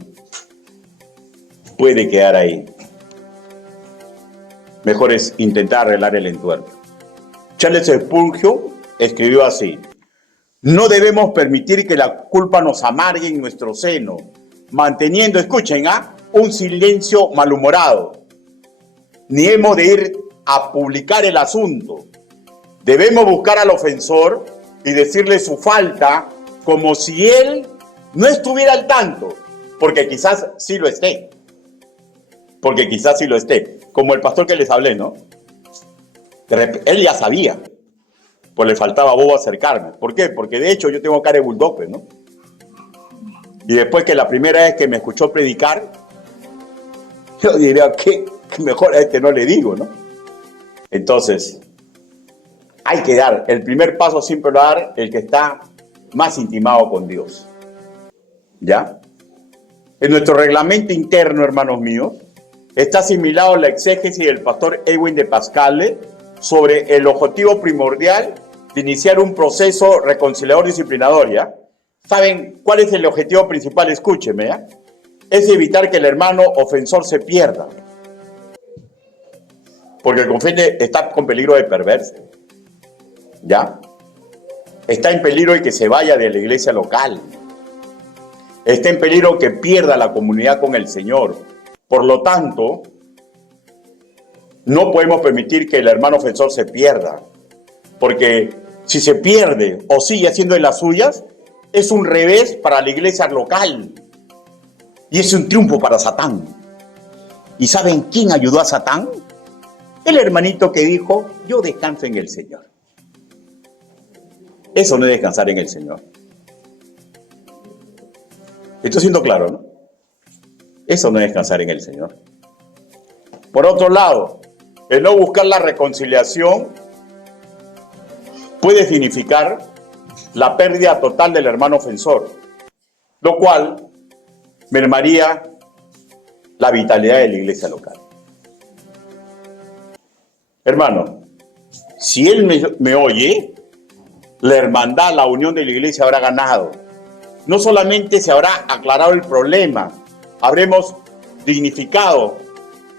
Puede quedar ahí. Mejor es intentar arreglar el entuerto. Charles Spurgeon escribió así: no debemos permitir que la culpa nos amargue en nuestro seno, manteniendo, escuchen, un silencio malhumorado. Ni hemos de ir a publicar el asunto. Debemos buscar al ofensor y decirle su falta como si él no estuviera al tanto, porque quizás sí lo esté. Como el pastor que les hablé, ¿no? Él ya sabía, pues le faltaba bobo acercarme. ¿Por qué? Porque de hecho yo tengo cara de bulldog, ¿no? Y después que la primera vez que me escuchó predicar, yo diría que mejor a este no le digo, ¿no? Entonces, hay que dar, el primer paso siempre lo va a dar el que está más intimado con Dios. ¿Ya? En nuestro reglamento interno, hermanos míos, está asimilado la exégesis del pastor Edwin de Pascale sobre el objetivo primordial de iniciar un proceso reconciliador disciplinador, ¿ya? ¿Saben cuál es el objetivo principal? Escúcheme, ¿ya? Es evitar que el hermano ofensor se pierda. Porque el confidente está con peligro de perverse. ¿Ya? Está en peligro de que se vaya de la iglesia local. Está en peligro que pierda la comunidad con el Señor. Por lo tanto, no podemos permitir que el hermano ofensor se pierda. Porque si se pierde o sigue haciendo de las suyas, es un revés para la iglesia local. Y es un triunfo para Satán. ¿Y saben quién ayudó a Satán? El hermanito que dijo, yo descanso en el Señor. Eso no es descansar en el Señor. Estoy siendo claro, ¿no? Eso no es descansar en el Señor. Por otro lado, el no buscar la reconciliación puede significar la pérdida total del hermano ofensor, lo cual mermaría la vitalidad de la iglesia local. Hermano, si él me oye, la hermandad, la unión de la iglesia habrá ganado. No solamente se habrá aclarado el problema, habremos dignificado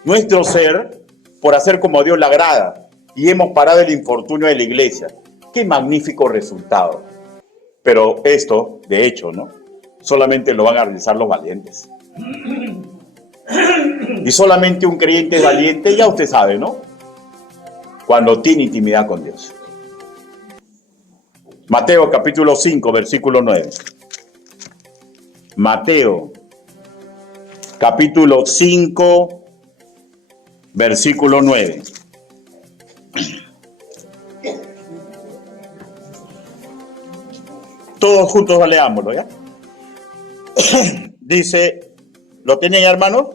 nuestro ser por hacer como a Dios le agrada y hemos parado el infortunio de la iglesia. ¡Qué magnífico resultado! Pero esto, de hecho, ¿no? solamente lo van a realizar los valientes. Y solamente un creyente es valiente, ya usted sabe, ¿no? Cuando tiene intimidad con Dios. Mateo capítulo 5, versículo 9. Mateo capítulo 5, versículo 9. Todos juntos leámoslo, ¿ya? Dice, ¿lo tienen, hermanos?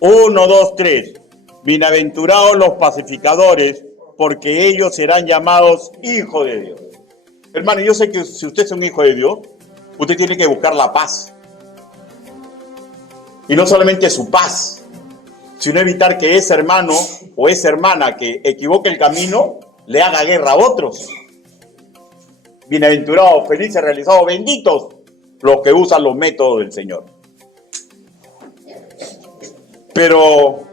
1, 2, 3. Bienaventurados los pacificadores, porque ellos serán llamados hijos de Dios. Hermano, yo sé que si usted es un hijo de Dios, usted tiene que buscar la paz. Y no solamente su paz, sino evitar que ese hermano o esa hermana que equivoque el camino le haga guerra a otros. Bienaventurados, felices, realizados, benditos los que usan los métodos del Señor. Pero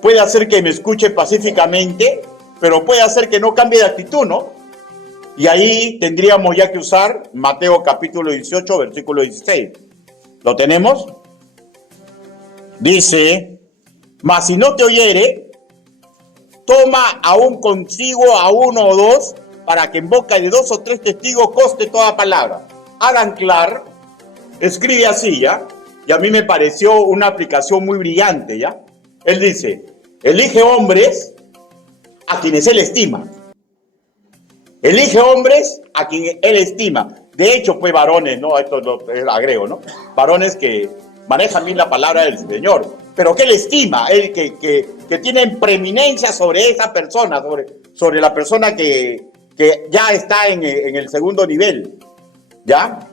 puede hacer que me escuche pacíficamente, pero puede hacer que no cambie de actitud, ¿no? Y ahí tendríamos ya que usar Mateo capítulo 18, versículo 16. ¿Lo tenemos? Dice, mas si no te oyere, toma aún consigo a 1 o 2, para que en boca de 2 o 3 testigos conste toda palabra. Adam Clark escribe así, ¿ya? Y a mí me pareció una aplicación muy brillante, ¿ya? Él dice, elige hombres a quienes él estima. Elige hombres a quien él estima. De hecho, pues varones, ¿no? Esto lo agrego, ¿no? Varones que manejan bien la palabra del Señor, pero que él estima, él que tienen preeminencia sobre esa persona, sobre la persona que ya está en el segundo nivel, ¿ya?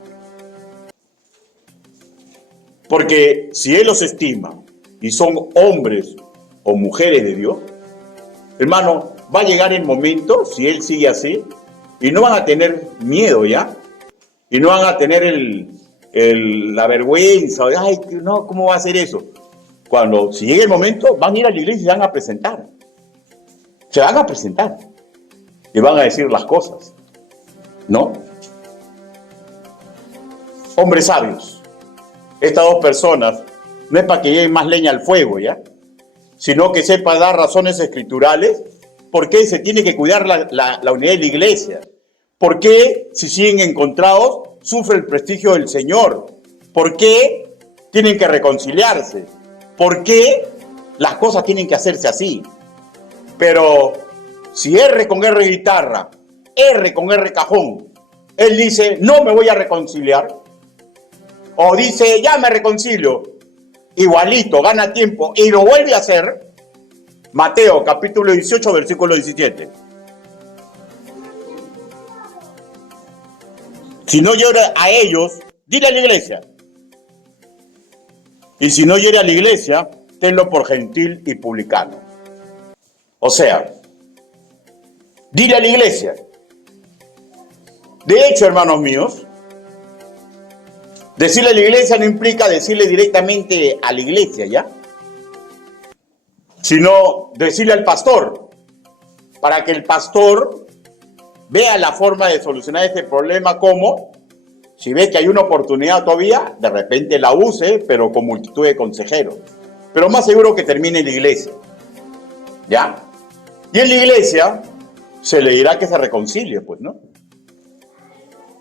Porque si él los estima y son hombres o mujeres de Dios, hermano, va a llegar el momento, si él sigue así, y no van a tener miedo, ¿ya? Y no van a tener la vergüenza, ay, no, ¿cómo va a hacer eso? Si llegue el momento, van a ir a la iglesia y se van a presentar. Se van a presentar. Y van a decir las cosas, ¿no? Hombres sabios. Estas dos personas, no es para que lleven más leña al fuego, ¿ya? Sino que sepa dar razones escriturales por qué se tiene que cuidar la unidad de la iglesia. ¿Por qué, si siguen encontrados, sufre el prestigio del Señor? ¿Por qué tienen que reconciliarse? ¿Por qué las cosas tienen que hacerse así? Pero si R con R guitarra, R con R cajón, él dice, no me voy a reconciliar, o dice, ya me reconcilio, igualito, gana tiempo, y lo vuelve a hacer, Mateo capítulo 18, versículo 17. Si no llora a ellos, dile a la iglesia. Y si no llora a la iglesia, tenlo por gentil y publicano. O sea, dile a la iglesia. De hecho, hermanos míos, decirle a la iglesia no implica decirle directamente a la iglesia, ¿ya? Sino decirle al pastor, para que el pastor vea la forma de solucionar este problema, como si ve que hay una oportunidad todavía, de repente la use, pero con multitud de consejeros. Pero más seguro que termine en la iglesia, ¿ya? Y en la iglesia se le dirá que se reconcilie, pues, ¿no?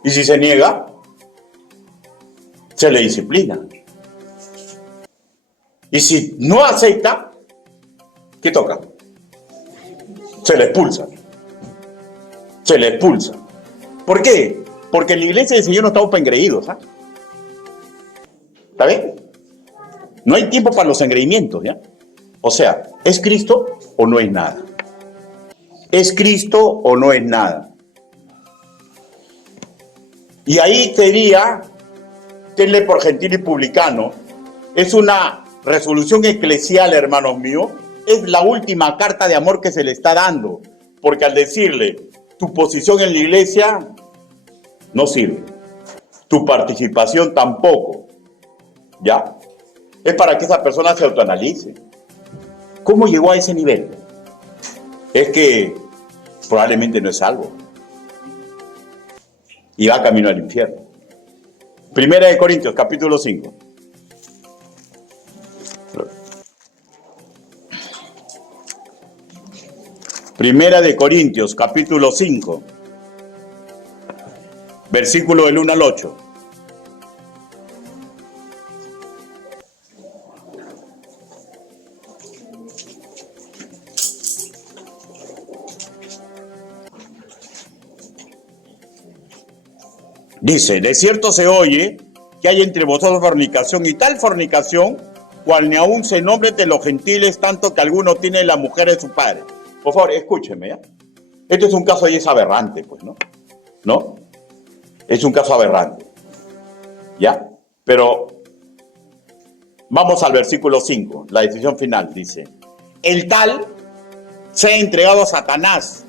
Y si se niega, se le disciplina. Y si no acepta, ¿qué toca? Se le expulsa. Se le expulsa. ¿Por qué? Porque en la iglesia del Señor no estamos para engreídos, ¿ah? ¿Está bien? No hay tiempo para los engreimientos, ¿ya? O sea, ¿es Cristo o no es nada? ¿Es Cristo o no es nada? Y ahí sería, tenle por gentil y publicano, es una resolución eclesial, hermanos míos, es la última carta de amor que se le está dando, porque al decirle, tu posición en la iglesia no sirve, tu participación tampoco, ¿ya? Es para que esa persona se autoanalice. ¿Cómo llegó a ese nivel? Es que probablemente no es salvo y va camino al infierno. Primera de Corintios, capítulo 5. Primera de Corintios, capítulo 5. Versículo del 1 al 8. Dice, de cierto se oye que hay entre vosotros fornicación y tal fornicación, cual ni aún se nombre entre los gentiles, tanto que alguno tiene la mujer de su padre. Por favor, escúcheme, ¿ya? Esto es un caso ahí es aberrante, pues, ¿no? ¿No? Es un caso aberrante. ¿Ya? Pero vamos al versículo 5, la decisión final, dice. El tal se ha entregado a Satanás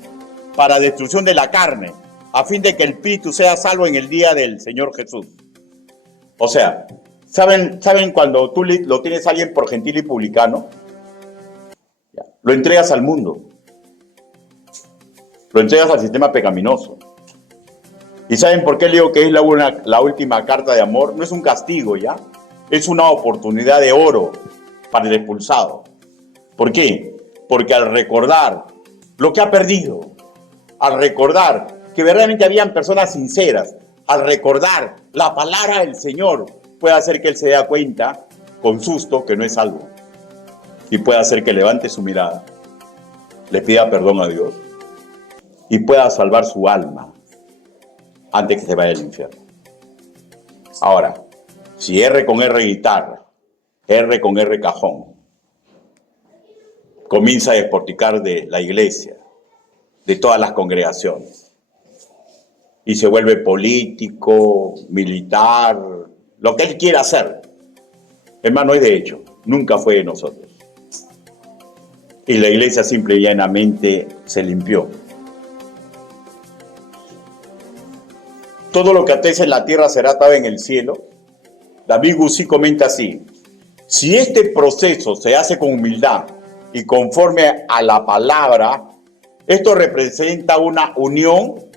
para destrucción de la carne, a fin de que el espíritu sea salvo en el día del Señor Jesús. O sea, ¿saben cuando tú lo tienes a alguien por gentil y publicano? Ya, lo entregas al mundo. Lo entregas al sistema pecaminoso. ¿Y saben por qué le digo que es la última carta de amor? No es un castigo, ¿ya? Es una oportunidad de oro para el expulsado. ¿Por qué? Porque al recordar lo que ha perdido, al recordar que verdaderamente habían personas sinceras, al recordar la palabra del Señor, puede hacer que él se dé cuenta con susto que no es salvo. Y puede hacer que levante su mirada, le pida perdón a Dios y pueda salvar su alma antes que se vaya al infierno. Ahora, si R con R guitarra, R con R cajón, comienza a despotricar de la iglesia, de todas las congregaciones, y se vuelve político, militar, lo que él quiera hacer, hermano, es de hecho, nunca fue de nosotros. Y la iglesia simple y llanamente se limpió. Todo lo que atese en la tierra será atado en el cielo. David Guzzi comenta así: si este proceso se hace con humildad y conforme a la palabra, esto representa una unión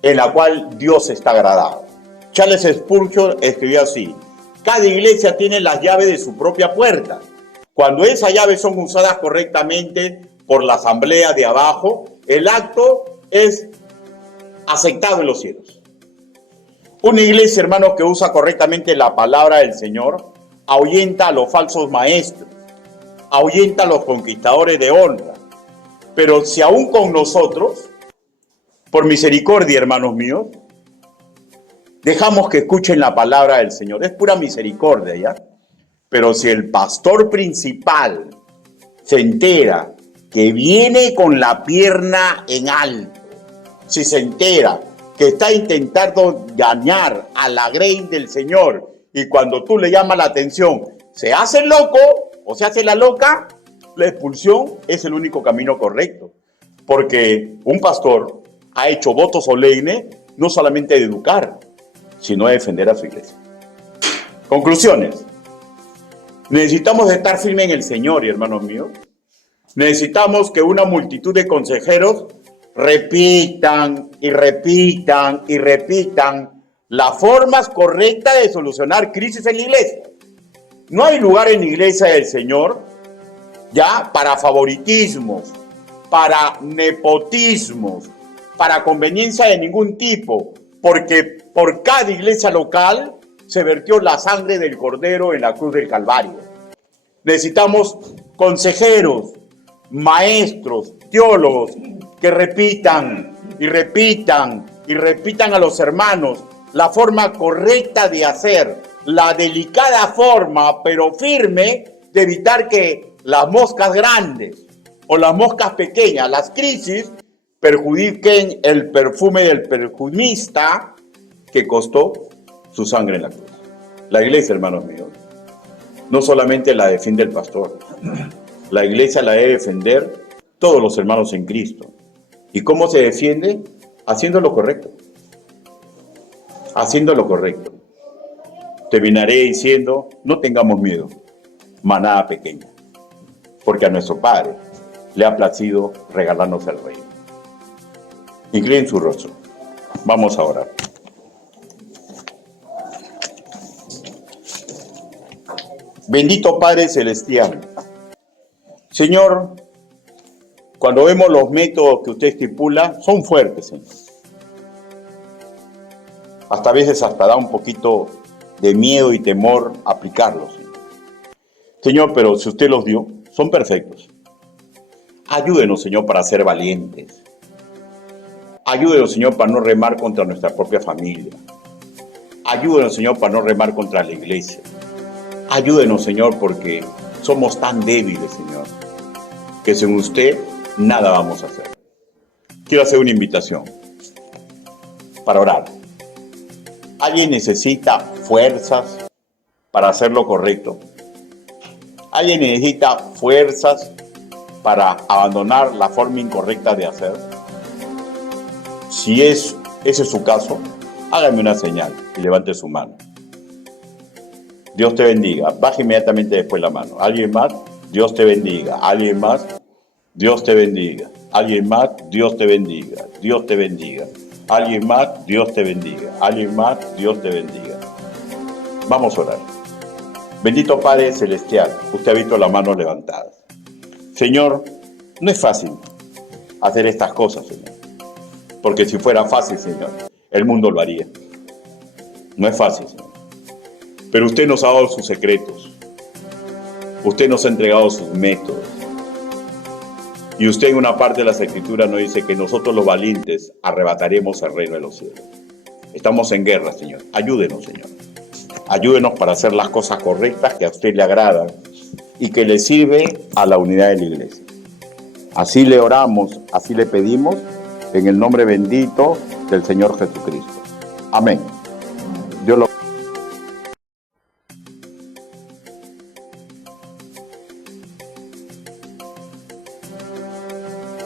en la cual Dios está agradado. Charles Spurgeon escribió así: cada iglesia tiene las llaves de su propia puerta. Cuando esas llaves son usadas correctamente por la asamblea de abajo, el acto es aceptado en los cielos. Una iglesia, hermanos, que usa correctamente la palabra del Señor, ahuyenta a los falsos maestros, ahuyenta a los conquistadores de honra. Pero si aún con nosotros, por misericordia, hermanos míos, dejamos que escuchen la palabra del Señor, es pura misericordia, ¿ya? Pero si el pastor principal se entera que viene con la pierna en alto, si se entera que está intentando dañar a la grey del Señor, y cuando tú le llamas la atención, se hace el loco o se hace la loca, la expulsión es el único camino correcto. Porque un pastor ha hecho voto solemne no solamente de educar, sino de defender a su iglesia. Conclusiones. Necesitamos estar firmes en el Señor, hermanos míos. Necesitamos que una multitud de consejeros repitan y repitan y repitan las formas correctas de solucionar crisis en la iglesia. No hay lugar en la iglesia del Señor ya para favoritismos, para nepotismos, para conveniencia de ningún tipo, porque por cada iglesia local se vertió la sangre del Cordero en la cruz del Calvario. Necesitamos consejeros, maestros, teólogos, que repitan y repitan y repitan a los hermanos la forma correcta de hacer, la delicada forma, pero firme, de evitar que las moscas grandes o las moscas pequeñas, las crisis, perjudiquen el perfume del perfumista que costó su sangre en la cruz. La iglesia, hermanos míos, no solamente la defiende el pastor, la iglesia la debe defender todos los hermanos en Cristo. ¿Y cómo se defiende? Haciendo lo correcto. Haciendo lo correcto. Terminaré diciendo, no tengamos miedo, manada pequeña, porque a nuestro Padre le ha placido regalarnos el reino. Inclinen su rostro. Vamos a orar. Bendito Padre Celestial, Señor, cuando vemos los métodos que usted estipula, son fuertes, Señor. Hasta a veces da un poquito de miedo y temor aplicarlos, Señor. Señor, pero si usted los dio, son perfectos. Ayúdenos, Señor, para ser valientes. Ayúdenos, Señor, para no remar contra nuestra propia familia. Ayúdenos, Señor, para no remar contra la iglesia. Ayúdenos, Señor, porque somos tan débiles, Señor, que sin usted nada vamos a hacer. Quiero hacer una invitación para orar. ¿Alguien necesita fuerzas para hacer lo correcto? ¿Alguien necesita fuerzas para abandonar la forma incorrecta de hacer? Si ese es su caso, hágame una señal y levante su mano. Dios te bendiga. Baje inmediatamente después la mano. ¿Alguien más? Dios te bendiga. ¿Alguien más? Dios te bendiga. ¿Alguien más? Dios te bendiga. Dios te bendiga. ¿Alguien más? Dios te bendiga. ¿Alguien más? Dios te bendiga. Vamos a orar. Bendito Padre Celestial, usted ha visto las manos levantadas. Señor, no es fácil hacer estas cosas, Señor. Porque si fuera fácil, Señor, el mundo lo haría. No es fácil, Señor. Pero usted nos ha dado sus secretos. Usted nos ha entregado sus métodos. Y usted en una parte de las Escrituras nos dice que nosotros los valientes arrebataremos el reino de los cielos. Estamos en guerra, Señor. Ayúdenos, Señor. Ayúdenos para hacer las cosas correctas que a usted le agradan y que le sirve a la unidad de la iglesia. Así le oramos, así le pedimos, en el nombre bendito del Señor Jesucristo. Amén. Dios lo